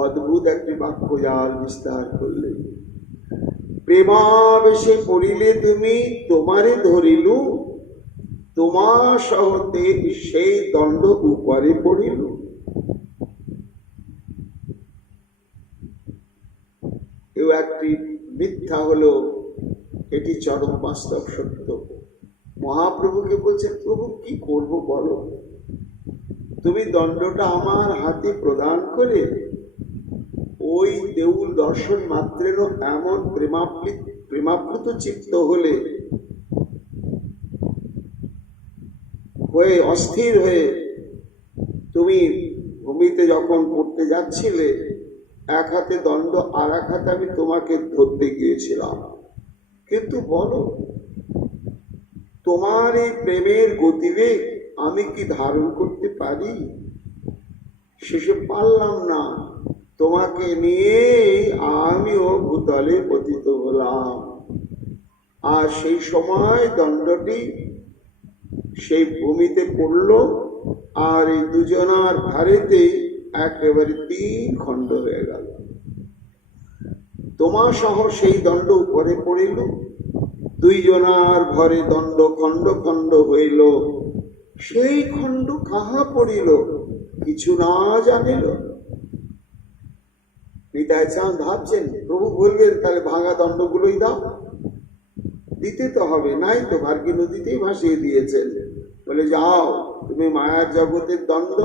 অদ্ভুত একটি বাক্য জাল বিস্তার করলেন। প্রেমাবেশে পড়িলে তুমি তোমারে ধরিলু, তোমার সহতে সেই দণ্ড উপরে পড়িল। এও একটি মিথ্যা হলো, এটি চরম বাস্তব সত্য। মহাপ্রভুকে বলছে প্রভু কি করব বলো, তুমি দণ্ডটা আমার হাতে প্রদান করে ওই দেউল দর্শন মাত্রের এমন প্রেমাপ্লুত চিত্ত হলে হয়ে অস্থির হয়ে তুমি ভূমিতে যখন পড়তে যাচ্ছিলে, এক হাতে দণ্ড আর এক হাতে আমি তোমাকে ধরতে গিয়েছিলাম, কিন্তু বলো তোমার এই প্রেমের গতিবেগ আমি কি ধারণ করতে পারি? শেষে পারলাম না, তোমাকে নিয়ে আমিও ভূতলে পতিত হলাম। আর সেই সময় দণ্ডটি সেই ভূমিতে পড়ল, আর এই দুজনার ভারেতে একেবারে 3 খণ্ড হয়ে গেল। তোমার সহ সেই দণ্ড উপরে পড়িল, 2 জনার ভরে দণ্ড খণ্ড খণ্ড হইল। সেই খণ্ড কাহা পড়িল কিছু না জানিল। নিতাই চাঁদ ভাবছেন প্রভু বলবেন তাহলে ভাঙা দণ্ডগুলোই দাও, দিতে তো হবে, নাই তো ভার্গী নদীতেই ভাসিয়ে দিয়েছেন, বলে যাও তুমি মায়ার জগতের দণ্ড,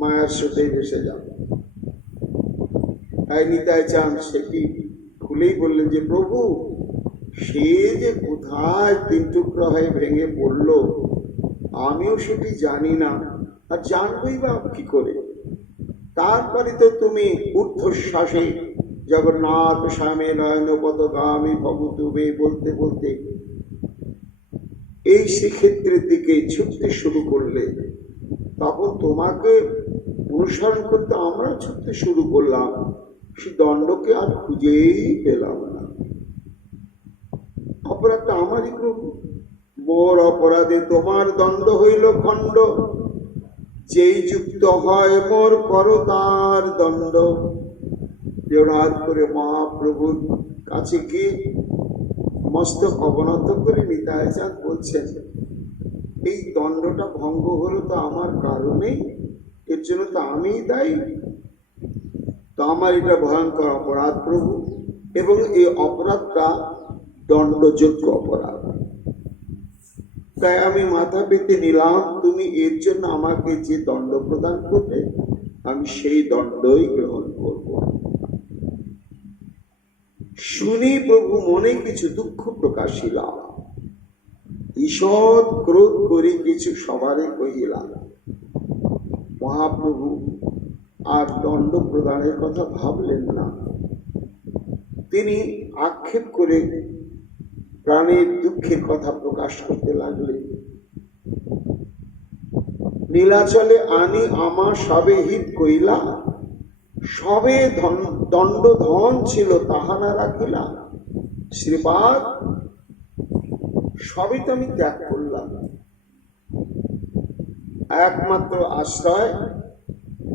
মায়ার স্রোতে ভেসে যাও। তাই নিতাই চাঁদ সেটি খুলেই বললেন যে প্রভু, সে যে কোথায় তিন টুকরো হয়ে ভেঙে পড়লো আমিও সেটি জানি না, আর জানবই বা কি করে। তারপরে তো তুমি ঊর্ধ্বশ্বাসে জগন্নাথ স্বামী নয়ন পদগামী ভবতুবে বলতে বলতে এই শ্রীক্ষেত্রের দিকে ছুটতে শুরু করলে। তখন তোমাকে অনুসরণ করতে আমরা ছুটতে শুরু করলাম, সে দণ্ডকে আর খুঁজেই পেলাম না। অপরাধটা আমারই প্রভু, মোর অপরাধে তোমার দণ্ড হইল খণ্ড, যেই যুক্ত হয় মোর করো তার দণ্ড। দেওরাত করে মহাপ্রভুর কাছে গিয়ে মস্তক অবনত করে নিতাই চাঁদ বলছেন, এই দণ্ডটা ভঙ্গ হলো তো আমার কারণেই, এর জন্য তো আমিই দায়ী। তো আমার এটা ভয়ঙ্কর অপরাধ প্রভু, এবং এই অপরাধটা দণ্ডযোগ্য অপরাধ। তাই আমি মাথা পেতে নিলাম, তুমি এর জন্য আমাকে যে দণ্ড প্রদান করবে আমি সেই দণ্ডই গ্রহণ করব। শুনি প্রভু মনে কিছু দুঃখ প্রকাশিলাম, ঈষৎ ক্রোধ করি কিছু সবারে কহিলাম। মহাপ্রভু আর দণ্ড প্রদানের কথা ভাবলেন না, তিনি আক্ষেপ করে প্রাণের দুঃখের কথা প্রকাশ করতে লাগলেন। নীলাচলে আনি আমার সবে হিত কইলা, সবে দণ্ড ধন ছিল তাহা না রাখিলা। শ্রীপাদ, সবই তো আমি ত্যাগ করলাম, একমাত্র আশ্রয়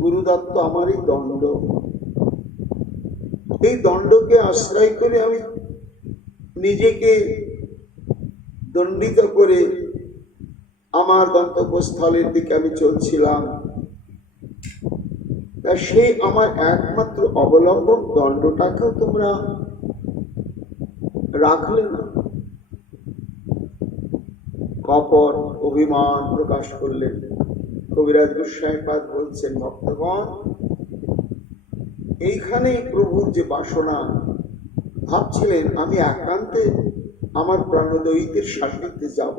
গুরুদত্ত আমারই দণ্ড। এই দণ্ডকে আশ্রয় করে আমি নিজেকে দণ্ডিত করে আমার গন্তব্যস্থলের দিকে আমি চলছিলাম। তা সেই আমার একমাত্র অবলম্বন দণ্ডটাকেও তোমরা রাখলে না। কপট অভিমান প্রকাশ করলেন। কবিরাজ গোস্বামীপাদ বলছেন, ভক্তগণ, এইখানেই প্রভুর যে বাসনা, ভাবছিলেন আমি একান্তে আমার প্রাণদয়ীদের সান্নিধ্যে যাব,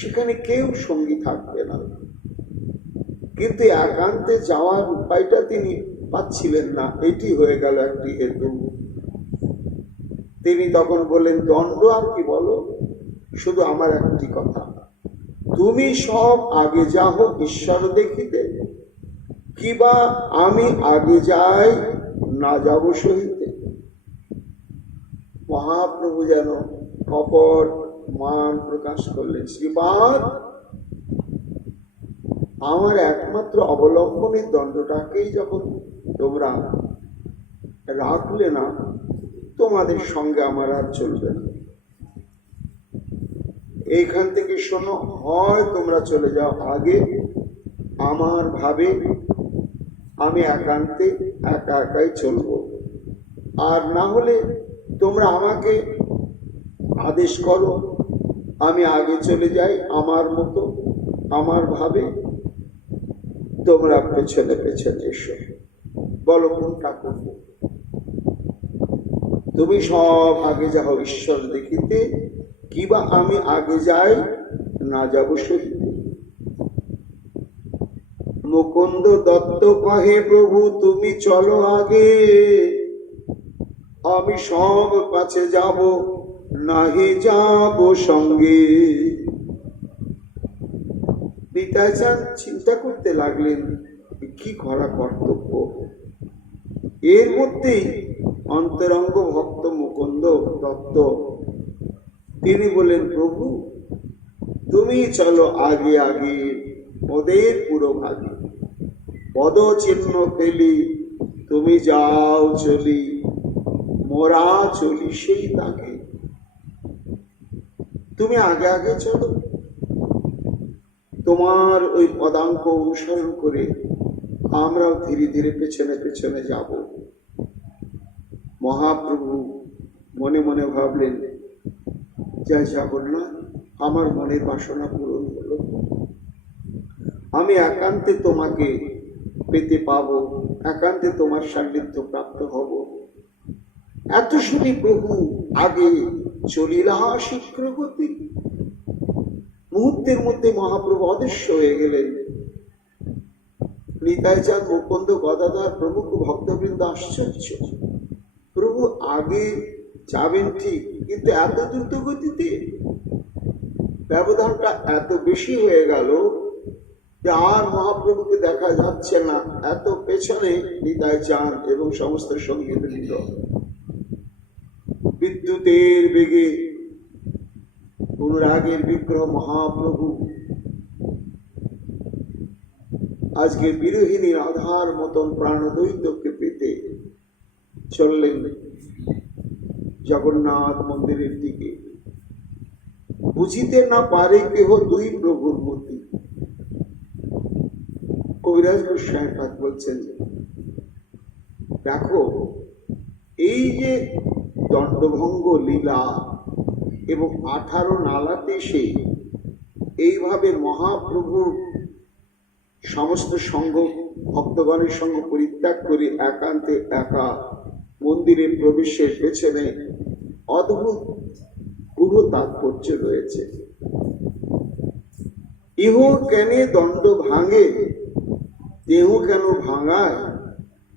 সেখানে কেউ সঙ্গী থাকবে না, কিন্তু একান্তে যাওয়ার উপায়টা তিনি পাচ্ছিলেন না। এটি হয়ে গেল একটি হেতু। তিনি তখন বললেন, দণ্ড আর কি বলো, শুধু আমার একটি কথা, তুমি সব আগে যাও ঈশ্বর দেখিতে, কিবা আমি আগে যাই না যাব সহিতে। মহাপ্রভু যেন কপট মান প্রকাশ করলেন। শ্রীপাদ, আমার একমাত্র অবলম্বনের দণ্ডটাকেই যখন তোমরা রাখলে না, তোমাদের সঙ্গে আমার আর চলবে না। এইখান থেকে শোনো, হয় তোমরা চলে যাও আগে আমার ভাবে, আমি একান্তে একা একাই চলবো, আর না হলে তোমরা আমাকে আদেশ করো, আমি আগে চলে যাই আমার মতো আমার ভাবে, তোমরা পেছনে পেছনে এসো। বলো কোনটা করবো? তুমি সব আগে যাও ঈশ্বর দেখিতে, কিবা আমি আগে যাই না যাব সহিতে। মুকুন্দ দত্ত কহে, প্রভু তুমি চলো আগে, আমি সব পাছে যাব নাহি যাব সঙ্গে। নিতাই চাঁদ চিন্তা করতে লাগলেন কি করা কর্তব্য। এর মধ্যেই অন্তরঙ্গ ভক্ত মুকুন্দ দত্ত তিনি বলেন, প্রভু তুমি চলো আগে আগে, ওদের পুরো ভাগে, পদ চিহ্ন ফেলি তুমি যাও চলি, মোরা চলি সেই তাকে। তুমি আগে আগে চলো, তোমার ওই পদাঙ্ক অনুসরণ করে আমরাও ধীরে ধীরে পেছনে পেছনে যাব। মহাপ্রভু মনে মনে ভাবলেন, জয় জগন্নাথ, আমার মনের বাসনা পূরণ হলো। আমি একান্তে তোমাকে পেতে পাবো, একান্তে তোমার সান্নিধ্য প্রাপ্ত হব। এত শুনি প্রভু আগে চলিলা শীঘ্রগতি। মুহূর্তের মধ্যে মহাপ্রভু অদৃশ্য হয়ে গেলেন। নিতাই চাঁদ, মুকুন্দ, গদাধর প্রমুখ ভক্তবৃন্দ আশ্চর্য, প্রভু আগে যাবেন ঠিক, কিন্তু এত দ্রুত গতিতে? ব্যবধানটা এত বেশি হয়ে গেল যে আর মহাপ্রভুকে দেখা যাচ্ছে না। এত পেছনে নিতাই চাঁদ এবং সমস্ত সঙ্গীবৃন্দ। বিদ্যুতের বেগে অনুরাগের বিগ্রহ মহাপ্রভু আজকে বিরোহিনী রাধার মতন প্রাণদ্বৈতকে পেতে চললেন জগন্নাথ মন্দিরের দিকে। বুঝিতে না পারে কেহ দুই প্রভুর মতি। কবিরাজ গোস্বামী পাদ বলছেন, দেখো এই যে দণ্ডভঙ্গ লীলা এবং 18 নালাতে সে এইভাবে মহাপ্রভু সমস্ত সঙ্গ ভক্তগণের সঙ্গ পরিত্যাগ করে একান্তে একা মন্দিরে প্রবেশের পেছনে অদ্ভুত গূঢ় তাৎপর্য রয়েছে। ইহ কেন দণ্ড ভাঙে, দেহ কেন ভাঙায়,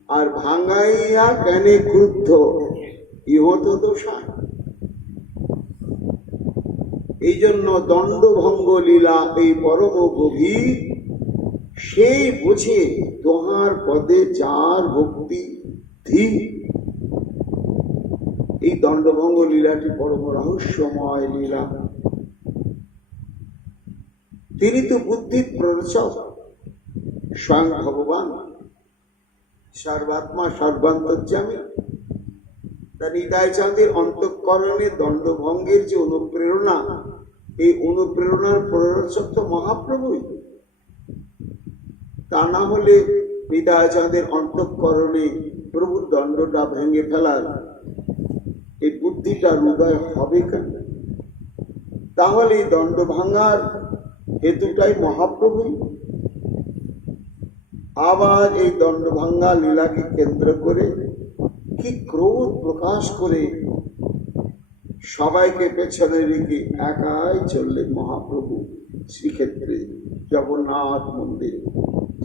আর ভাঙাইয়া কেন ক্রুদ্ধ, ইহ তো দোষা। এই জন্য দণ্ডভঙ্গ লীলা এই পরম গভীর, সেই বুঝে তোমার পদে যার ভক্তি ধীর। এই দণ্ডভঙ্গ লীলাটি পরম রহস্যময় লীলা। তিনি তো বুদ্ধির প্ররোচক, স্বয়ং ভগবান, সর্বাত্মা সর্বান্তর্যামী। তা নিতাই চাঁদের অন্তঃকরণে দণ্ডভঙ্গের যে অনুপ্রেরণা, এই অনুপ্রেরণার প্ররোচক তো মহাপ্রভুই। তা না হলে নিতাই চাঁদের অন্তঃকরণে প্রভুর দণ্ডটা ভেঙে ফেলার এই বুদ্ধিটা হৃদয় হবে কেন? তাহলে এই দণ্ড ভাঙার হেতুটাই মহাপ্রভুই। আবার এই দণ্ড ভাঙ্গা লীলাকে কেন্দ্র করে কি ক্রোধ প্রকাশ করে সবাইকে পেছনে রেখে একাই চললেন মহাপ্রভু শ্রীক্ষেত্রে জগন্নাথ মন্দির।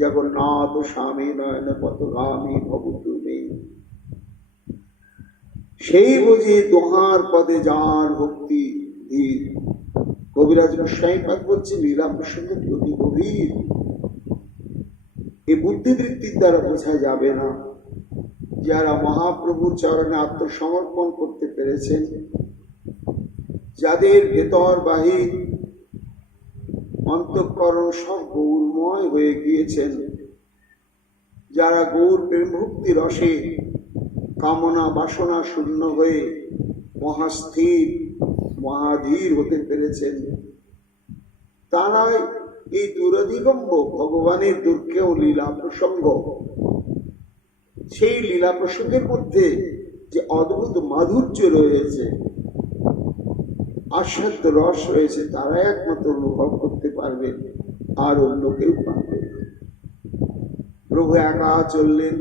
জগন্নাথ স্বামী নয়ন পথগামী ভবতু মে। সেই বুঝি দোহার পদে যার ভক্তি ধীর। কবিরাজ গোস্বামী পাদ বলছে, লীলা প্রসঙ্গটি অতি গভীর। এই বুদ্ধিবৃত্তির দ্বারা বোঝা যাবে না। যারা মহাপ্রভুর চরণে আত্মসমর্পণ করতে পেরেছেন, যাদের ভেতর বাহির অন্তঃকরণ সব গৌরময় হয়ে গিয়েছেন, যারা গৌর প্রেম ভক্তি রসে কামনা বাসনা শূন্য হয়ে মহাস্থির মহাধীর হতে পেরেছেন, তারাই এই দুরধিগম্য ভগবানের দুর্গেয় লীলা প্রসঙ্গ, সেই লীলা প্রসঙ্গের মধ্যে যে অদ্ভুত মাধুর্য রয়েছে, আস্বাদ্য রস রয়েছে, তারাই একমাত্র অনুভব করতে পারবেন, আর অন্য কেউ পারবে না। প্রভু একা চললেন।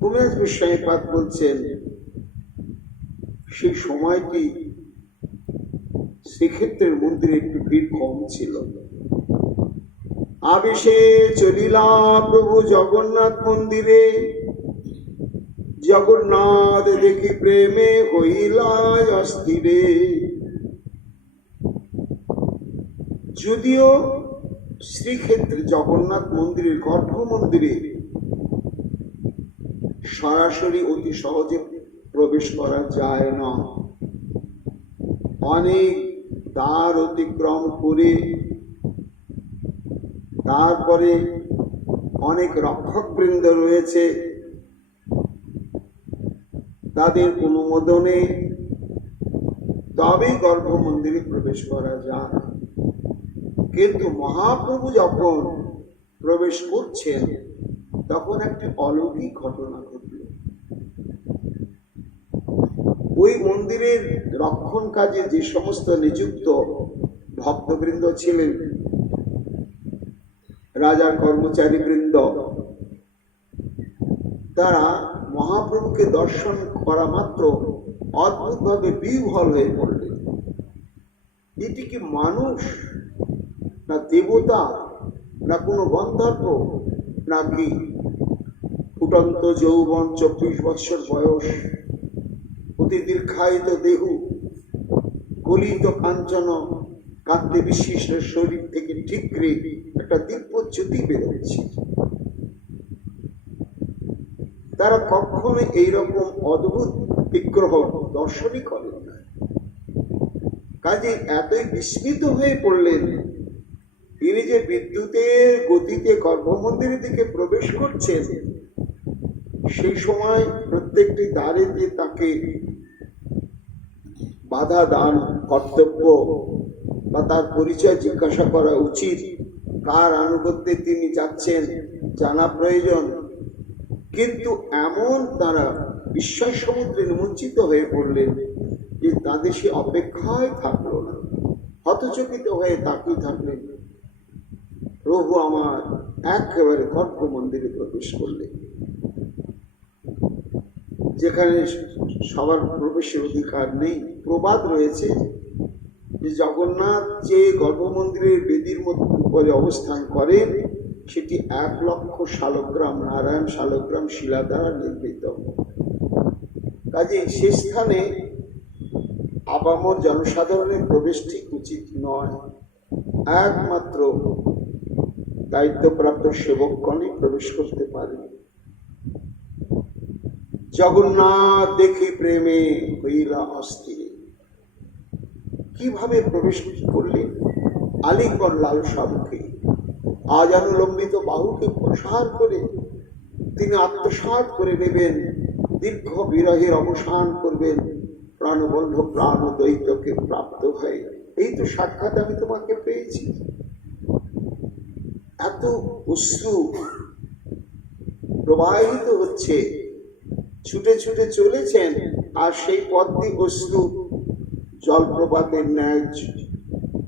কবিরাজ গোস্বামী পাদ বলছেন, সেই সময়টি শ্রীক্ষেত্রের মন্দিরে একটু ভিড় কম ছিল। আবেশে চলিলা প্রভু জগন্নাথ মন্দিরে, জগন্নাথ দেখি প্রেমে হইলা অস্থিরে। যদিও শ্রীক্ষেত্রে জগন্নাথ মন্দিরের গর্ভ মন্দিরে সরাসরি অতি সহজে প্রবেশ করা যায় না, অনেক দ্বার অতিক্রম করে তারপরে অনেক রক্ষক বৃন্দ রয়েছে, তাদের অনুমোদনে তবেই গর্ভ মন্দিরে প্রবেশ করা যায়। কিন্তু মহাপ্রভু যখন প্রবেশ করছেন, তখন একটি অলৌকিক ঘটনা ঘটল। ওই মন্দিরের রক্ষণ কাজে যে সমস্ত নিযুক্ত ভক্তবৃন্দ ছিলেন, রাজার কর্মচারী বৃন্দ তারা মহাপ্রভুকে দর্শন করা মাত্র অদ্ভুতভাবে বিহ্বল হয়ে পড়লেন। এটি কি মানুষ, না দেবতা, না কোনো গন্ধর্ব, নাকি ফুটন্ত যৌবন, 24 বৎসর বয়স, অতি দীর্ঘায়িত দেহ, গলিত কাঞ্চন কান্তি বিশিষ্ট শরীর থেকে ঠিকরে একটা দিব্য জ্যোতি বেরোচ্ছে। তারা কখনো এইরকম অদ্ভুত বিগ্রহ দর্শনই করেন না। কাজে এতই বিস্মিত হয়ে পড়লেন, তিনি যে বিদ্যুতের গতিতে গর্ভমন্দিরের দিকে প্রবেশ করছেন, সেই সময় প্রত্যেকটি দ্বারেতে তাকে বাধা দান কর্তব্য বা তার পরিচয় জিজ্ঞাসা করা উচিত, কার আনুগত্যে তিনি যাচ্ছেন জানা প্রয়োজন। কিন্তু এমন তারা বিস্ময় সমুদ্রে নিমজ্জিত হয়ে পড়লেন যে তাদের সে অপেক্ষায় থাকলো না, হতচকিত হয়ে তাকিয়ে থাকলেন। প্রভু আমার একেবারে গর্ভ মন্দিরে প্রবেশ করলেন, যেখানে সবার প্রবেশের অধিকার নেই। প্রবাদ রয়েছে যে জগন্নাথ যে গর্ভমন্দিরের বেদির উপরে অবস্থান করেন, সেটি 1,00,000 শালগ্রাম নারায়ণ শালগ্রাম শিলা দ্বারা নির্মিত। কাজে সে স্থানে আপামর জনসাধারণের প্রবেশ ঠিক উচিত নয়, একমাত্র দায়িত্বপ্রাপ্ত সেবকগণই প্রবেশ করতে পারে। জগন্নাথ দেখি প্রেমে হইলা অস্থির। কিভাবে প্রবেশ করলেন? আলিঙ্গন লালসা মুখে, আজানুলম্বিত বাহুকে প্রসার করে তিনি আত্মসাৎ করে নেবেন, দীর্ঘ বিরহের অবসান করবেন, প্রাণবন্ধ প্রাণ দ্বৈতকে প্রাপ্ত হয়ে। এই তো সাক্ষাৎ আমি তোমাকে পেয়েছি। এত অশ্রু প্রবাহিত হচ্ছে, ছুটে ছুটে চলেছেন, আর সেই পথ দিয়ে অশ্রু জলপ্রপাতের ন্যায়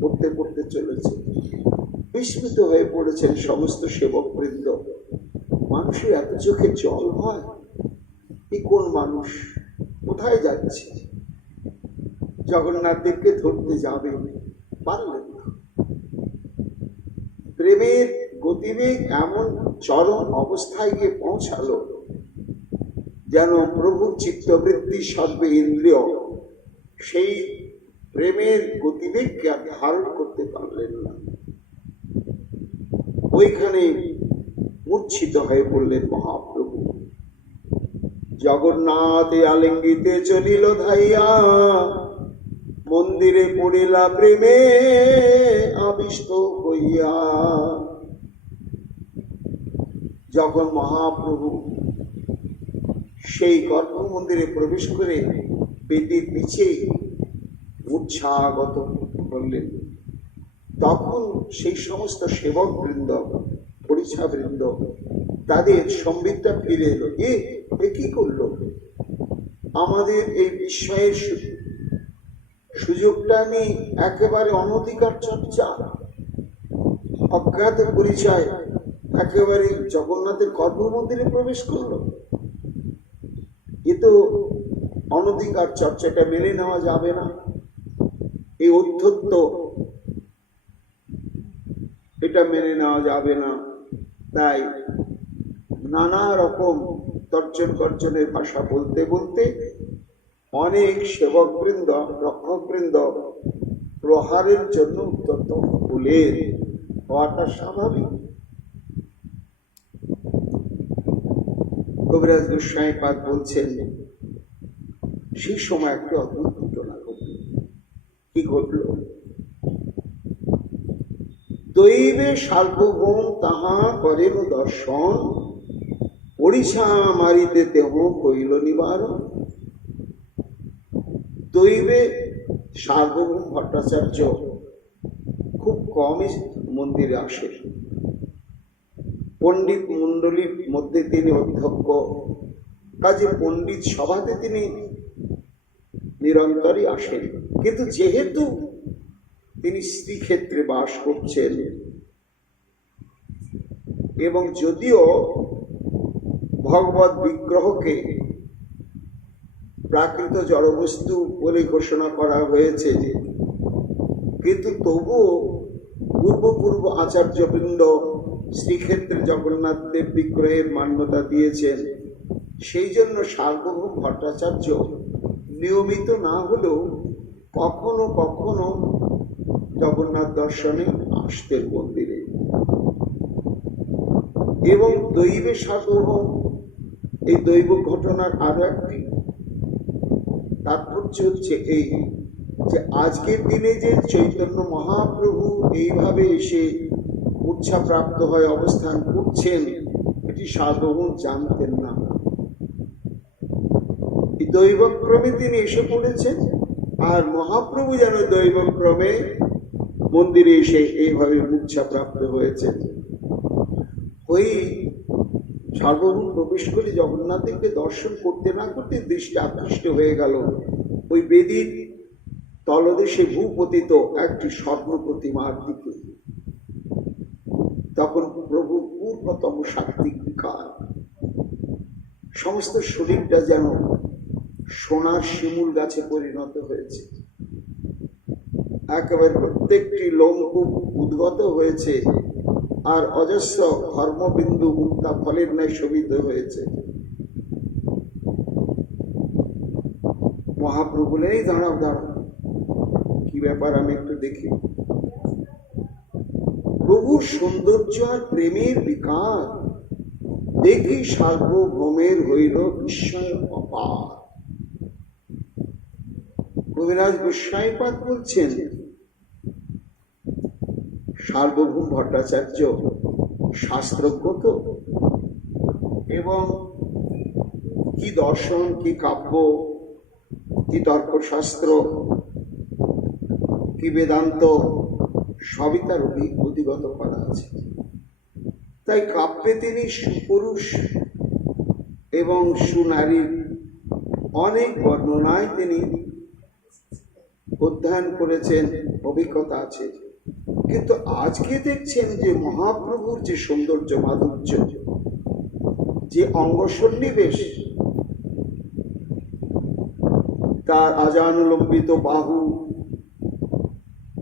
পড়তে পড়তে চলেছে। বিস্মিত হয়ে পড়েছেন সমস্ত সেবক বৃন্দ। মানুষের এত চোখে জল হয়? কি কোন মানুষ? কোথায় যাচ্ছে? জগন্নাথ দেবকে ধরতে যাবে, পারলেন না। প্রেমের গতিবেগ এমন চরম অবস্থায় গিয়ে পৌঁছালো, যেন প্রভু চিত্তবৃত্তি সর্বে ইন্দ্রিয় সেই প্রেমের গতিবেগকে আর ধারণ করতে পারলেন না। ওইখানে মূর্ছিত হয়ে পড়লেন মহাপ্রভু। জগন্নাথে আলিঙ্গিতে চলিল ধাইয়া, মন্দিরে পড়িলা প্রেমে আবিষ্ট হইয়া। যখন মহাপ্রভু সেই গর্ভ মন্দিরে প্রবেশ করে বেদির নিচে উৎসাহগত করলেন, তখন সেই সমস্ত সেবক বৃন্দ, পরিচা বৃন্দ, তাদের সম্বিতটা ফিরে এলো। এ কি করলো? আমাদের এই বিস্ময়ের সুযোগটা নেই, একেবারে অনধিকার চর্চা, অজ্ঞাত পরিচয়, একেবারে জগন্নাথের গর্ভ মন্দিরে প্রবেশ করলো। এ তো অনধিকার চর্চাটা মেনে নেওয়া যাবে না। এই অধ্যত্ত, এটা মেনে নেওয়া যাবে না। তাই নানা রকম তর্জন গর্জনের ভাষা বলতে বলতে অনেক সেবক বৃন্দ, রক্ষক বৃন্দ প্রহারের জন্য উদ্যত হলেন। হওয়াটা স্বাভাবিক। কবিরাজ গোস্বামী পাদ বলছেন, সেই সময় একটা অদ্ভুত ঘটনা ঘটল। কি ঘটল? দৈবে সার্বভৌম তাহা করেন দর্শন, ওড়িশা মারিতে দেহ কইল নিবারণ। দৈবে সার্বভৌম ভট্টাচার্য খুব কমই মন্দিরে আসেন। পণ্ডিত মণ্ডলীর মধ্যে তিনি অধ্যক্ষ, কাজে পণ্ডিত সভাতে তিনি নিরন্তরই আসেন। কিন্তু যেহেতু তিনি শ্রীক্ষেত্রে বাস করছেন, এবং যদিও ভগবত বিগ্রহকে প্রাকৃত জড়বস্তু বলে ঘোষণা করা হয়েছে, কিন্তু তবুও পূর্ব আচার্যবৃন্দ শ্রীক্ষেত্রে জগন্নাথ দেব বিগ্রহের মান্যতা দিয়েছেন। সেই জন্য সার্বভৌম ভট্টাচার্য নিয়মিত না হলেও কখনো কখনো জগন্নাথ দর্শনে আসতেন মন্দিরে। এবং দৈবে সার্বভৌম, এই দৈব ঘটনার আরো একটি তাৎপর্য হচ্ছে এই যে আজকের দিনে যে চৈতন্য মহাপ্রভু এইভাবে এসে মূর্ছাপ্রাপ্ত হয়ে অবস্থান করছেন, এটি সার্বভৌম জানতেন না। দৈবক্রমে তিনি এসে পড়েছেন, আর মহাপ্রভু যেন দৈবক্রমে মন্দিরে এসে এইভাবে মূর্ছাপ্রাপ্ত হয়েছেন। ওই সার্বভৌম প্রবেশ করে জগন্নাথকে দর্শন করতে না করতে দৃষ্টি আকৃষ্ট হয়ে গেল ওই বেদির তলদেশে ভূপতিত একটি স্বর্ণ প্রতিমার দিকে। তখন প্রভু পূর্ণতম সাত্ত্বিককার, সমস্ত শরীরটা যেন সোনার শিমুল গাছে পরিণত হয়েছে, একেবারে প্রত্যেকটি লোমকূপ উদ্গত হয়েছে, আর অজস্র ধর্মবিন্দু মুক্তা ফলের ন্যায় শোভিত হয়েছে। মহাপ্রভু বলেন, এই দাঁড়াও দাঁড়াও, কি ব্যাপার আমি একটু দেখি। প্রভুর সৌন্দর্য আর প্রেমের বিকার দেখি সার্বভৌমের হইল বিস্ময় অপার। কবিরাজ গোস্বাইপাদ বলছেন, সার্বভৌম ভট্টাচার্য শাস্ত্রজ্ঞ তো, এবং কি দর্শন, কি কাব্য, কি তর্কশাস্ত্র, কি বেদান্ত, সবই তার অধিগত করা আছে। তাই কাব্যে তিনি সুপুরুষ এবং সুনারীর অনেক বর্ণনায় তিনি অধ্যয়ন করেছেন, অভিজ্ঞতা আছে। কিন্তু আজকে দেখছেন যে মহাপ্রভুর যে সৌন্দর্য মাধুর্য, যে অঙ্গ সন্নিবেশ, তার আজানুলম্বিত বাহু,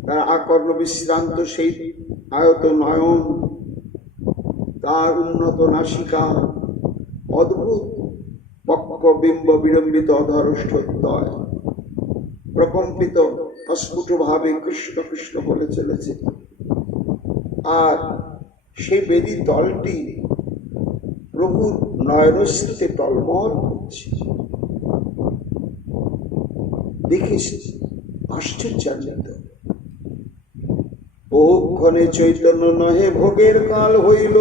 তার আকর্ণ বিশ্রান্ত সেই আয়ত নয়ন, তার উন্নত নাসিকা, অদ্ভুত পক্কবিম্ব বিড়ম্বিত অধরষ্ঠোদ্বয়, প্রকম্পিত অস্ফুট ভাবে কৃষ্ণ কৃষ্ণ বলে চলেছে। আর সেই বেদী তলটি প্রভুর নয়নস্রোতে টলমল হচ্ছে। দেখিস আশ্চর্যান্বিত, বহুক্ষণে চৈতন্য নহে ভোগের কাল হইল,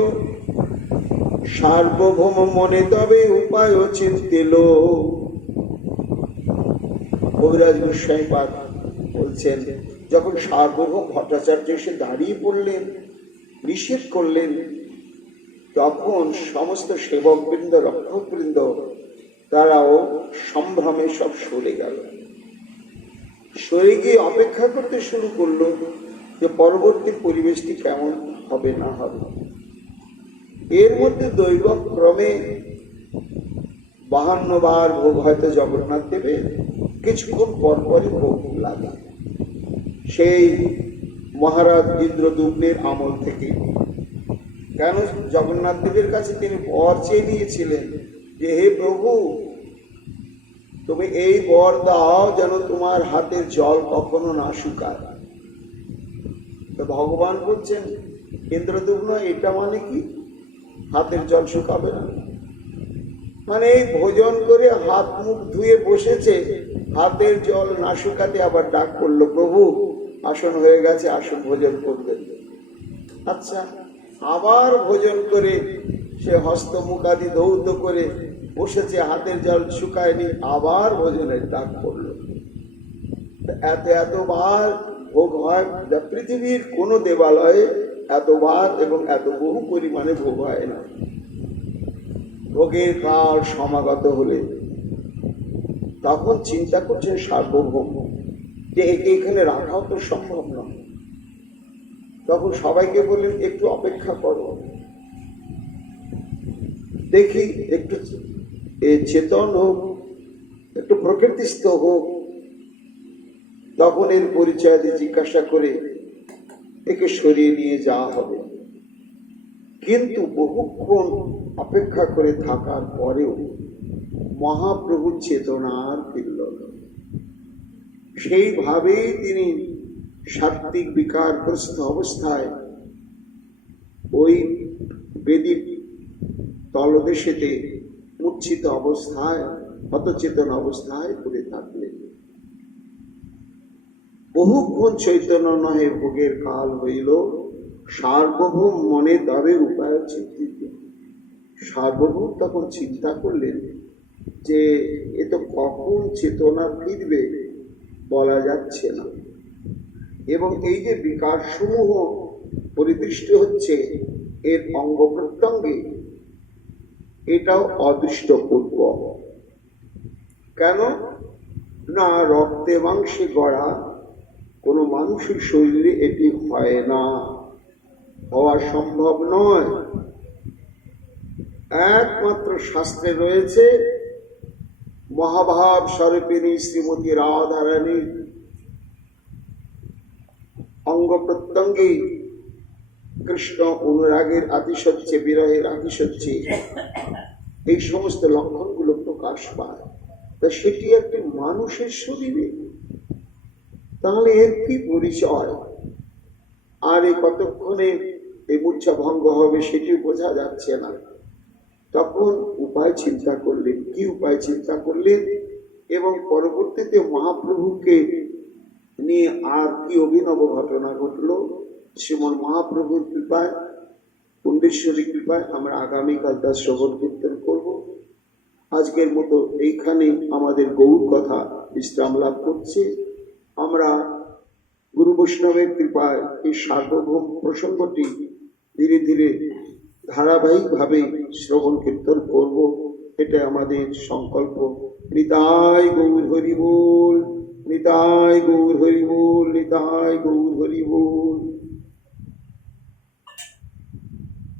সার্বভৌম মনে তবে উপায় চিন্তিল। কবিরাজ গোস্বাইপাদ বলছেন, যখন সার্বভৌম ভট্টাচার্য এসে দাঁড়িয়ে পড়লেন, নিষেধ করলেন, তখন সমস্ত সেবকবৃন্দ, রক্ষকবৃন্দ, তারাও সম্ভ্রমে সব সরে গেল। সরে গিয়ে অপেক্ষা করতে শুরু করলো যে পরবর্তী পরিবেশটি কেমন হবে না হবে। এর মধ্যে দৈবক্রমে 52 বার ভোগ হয়তো জগন্নাথ দেবে, কিছুক্ষণ পরপরই ভোগ লাগে। সেই মহারাজ ইন্দ্রদুম্নের আমল থেকে, কেন জগন্নাথ দেবের কাছে তিনি বর চেয়ে নিয়েছিলেন যে হে প্রভু, তুমি এই বর দাও যেন তোমার হাতের জল কখনো না শুকায়। তো ভগবান বলছেন, ইন্দ্রদুম্ন এটা মানে কি হাতের জল শুকাবে না? মানে এই ভোজন করে হাত মুখ ধুয়ে বসেছে, হাতের জল না শুকাতে আবার ডাক করলো, প্রভু আসন হয়ে গেছে, আসন ভোজন করবেন। আচ্ছা, আবার ভোজন করে সে হস্ত মুখাদি ধৌত করে বসেছে, হাতের জল শুকায়নি, আবার ভোজনের ডাক করলো। এতবার ভোগ হয়, পৃথিবীর কোন দেবালয়ে এতবার এবং এত বহু পরিমাণে ভোগ হয় না। ভোগের কাল সমাগত হলে তখন চিন্তা করছেন সার্বভৌম যে একে এখানে রাখাও তো সম্ভব নয়। তখন সবাইকে বললেন, একটু অপেক্ষা করো, দেখি একটু চেতন হোক, একটু প্রকৃতিস্থ হোক, তখন এর পরিচয় দিয়ে জিজ্ঞাসা করে একে সরিয়ে নিয়ে যাওয়া হবে। কিন্তু বহুক্ষণ অপেক্ষা করে থাকার পরেও মহাপ্রভুর চেতনা আর ফিরল না। সেইভাবেই তিনি সাত্ত্বিক বিকারগ্রস্ত অবস্থায় ওই বেদির তলদেশেতে মূর্ছিত অবস্থায়, হতচেতন অবস্থায় পড়ে থাকলেন। বহুক্ষণ চৈতন্য নহে ভোগের কাল হইল, সার্বভৌম মনে তবে উপায় চিন্তিত। সার্বভৌম তখন চিন্তা করলেন যে এ তো কখন চেতনা ফিরবে বলা যাচ্ছে না, এবং এই যে বিকার সমূহ পরিদৃষ্ট হচ্ছে এর অঙ্গ প্রত্যঙ্গে, এটাও অদৃষ্টপূর্ব। কেন না, রক্তে মাংসে গড়া কোনো মানুষের শরীরে এটি হয় না, হওয়া সম্ভব নয়। একমাত্র শাস্ত্রে রয়েছে মহাভাব স্বরূপিণী শ্রীমতী রাধারানীর অঙ্গ প্রত্যঙ্গে কৃষ্ণ অনুরাগের আতিশয্যে, বিরহের আতিশয্যে এই সমস্ত লক্ষণগুলো প্রকাশ পায়। তা সেটি একটি মানুষের শরীরে, তাহলে এর কি পরিচয়? আর এই কতক্ষণে এই মূর্ছা ভঙ্গ হবে সেটি বোঝা যাচ্ছে না। তখন উপায় চিন্তা করলেন। কি উপায় চিন্তা করলেন? এবং পরবর্তীতে মহাপ্রভুকে নিয়ে আর কি অভিনব ঘটনা ঘটলো, শ্রীমন মহাপ্রভুর কৃপায়, পুণ্ডেশ্বরী কৃপায় আমরা আগামীকাল তার শ্রবণ কীর্তন করব। আজকের মতো এইখানে আমাদের গৌর কথা বিশ্রাম লাভ করছে। আমরা গুরু বৈষ্ণবের কৃপায় এই সার্বভৌম প্রসঙ্গটি ধীরে ধীরে ধারাবাহিকভাবে শ্রবণ কীর্তন করব, এটা আমাদের সংকল্প। নিতাই গৌর হরি বল, নিতাই গৌর হরি বল, নিতাই গৌর হরি বল।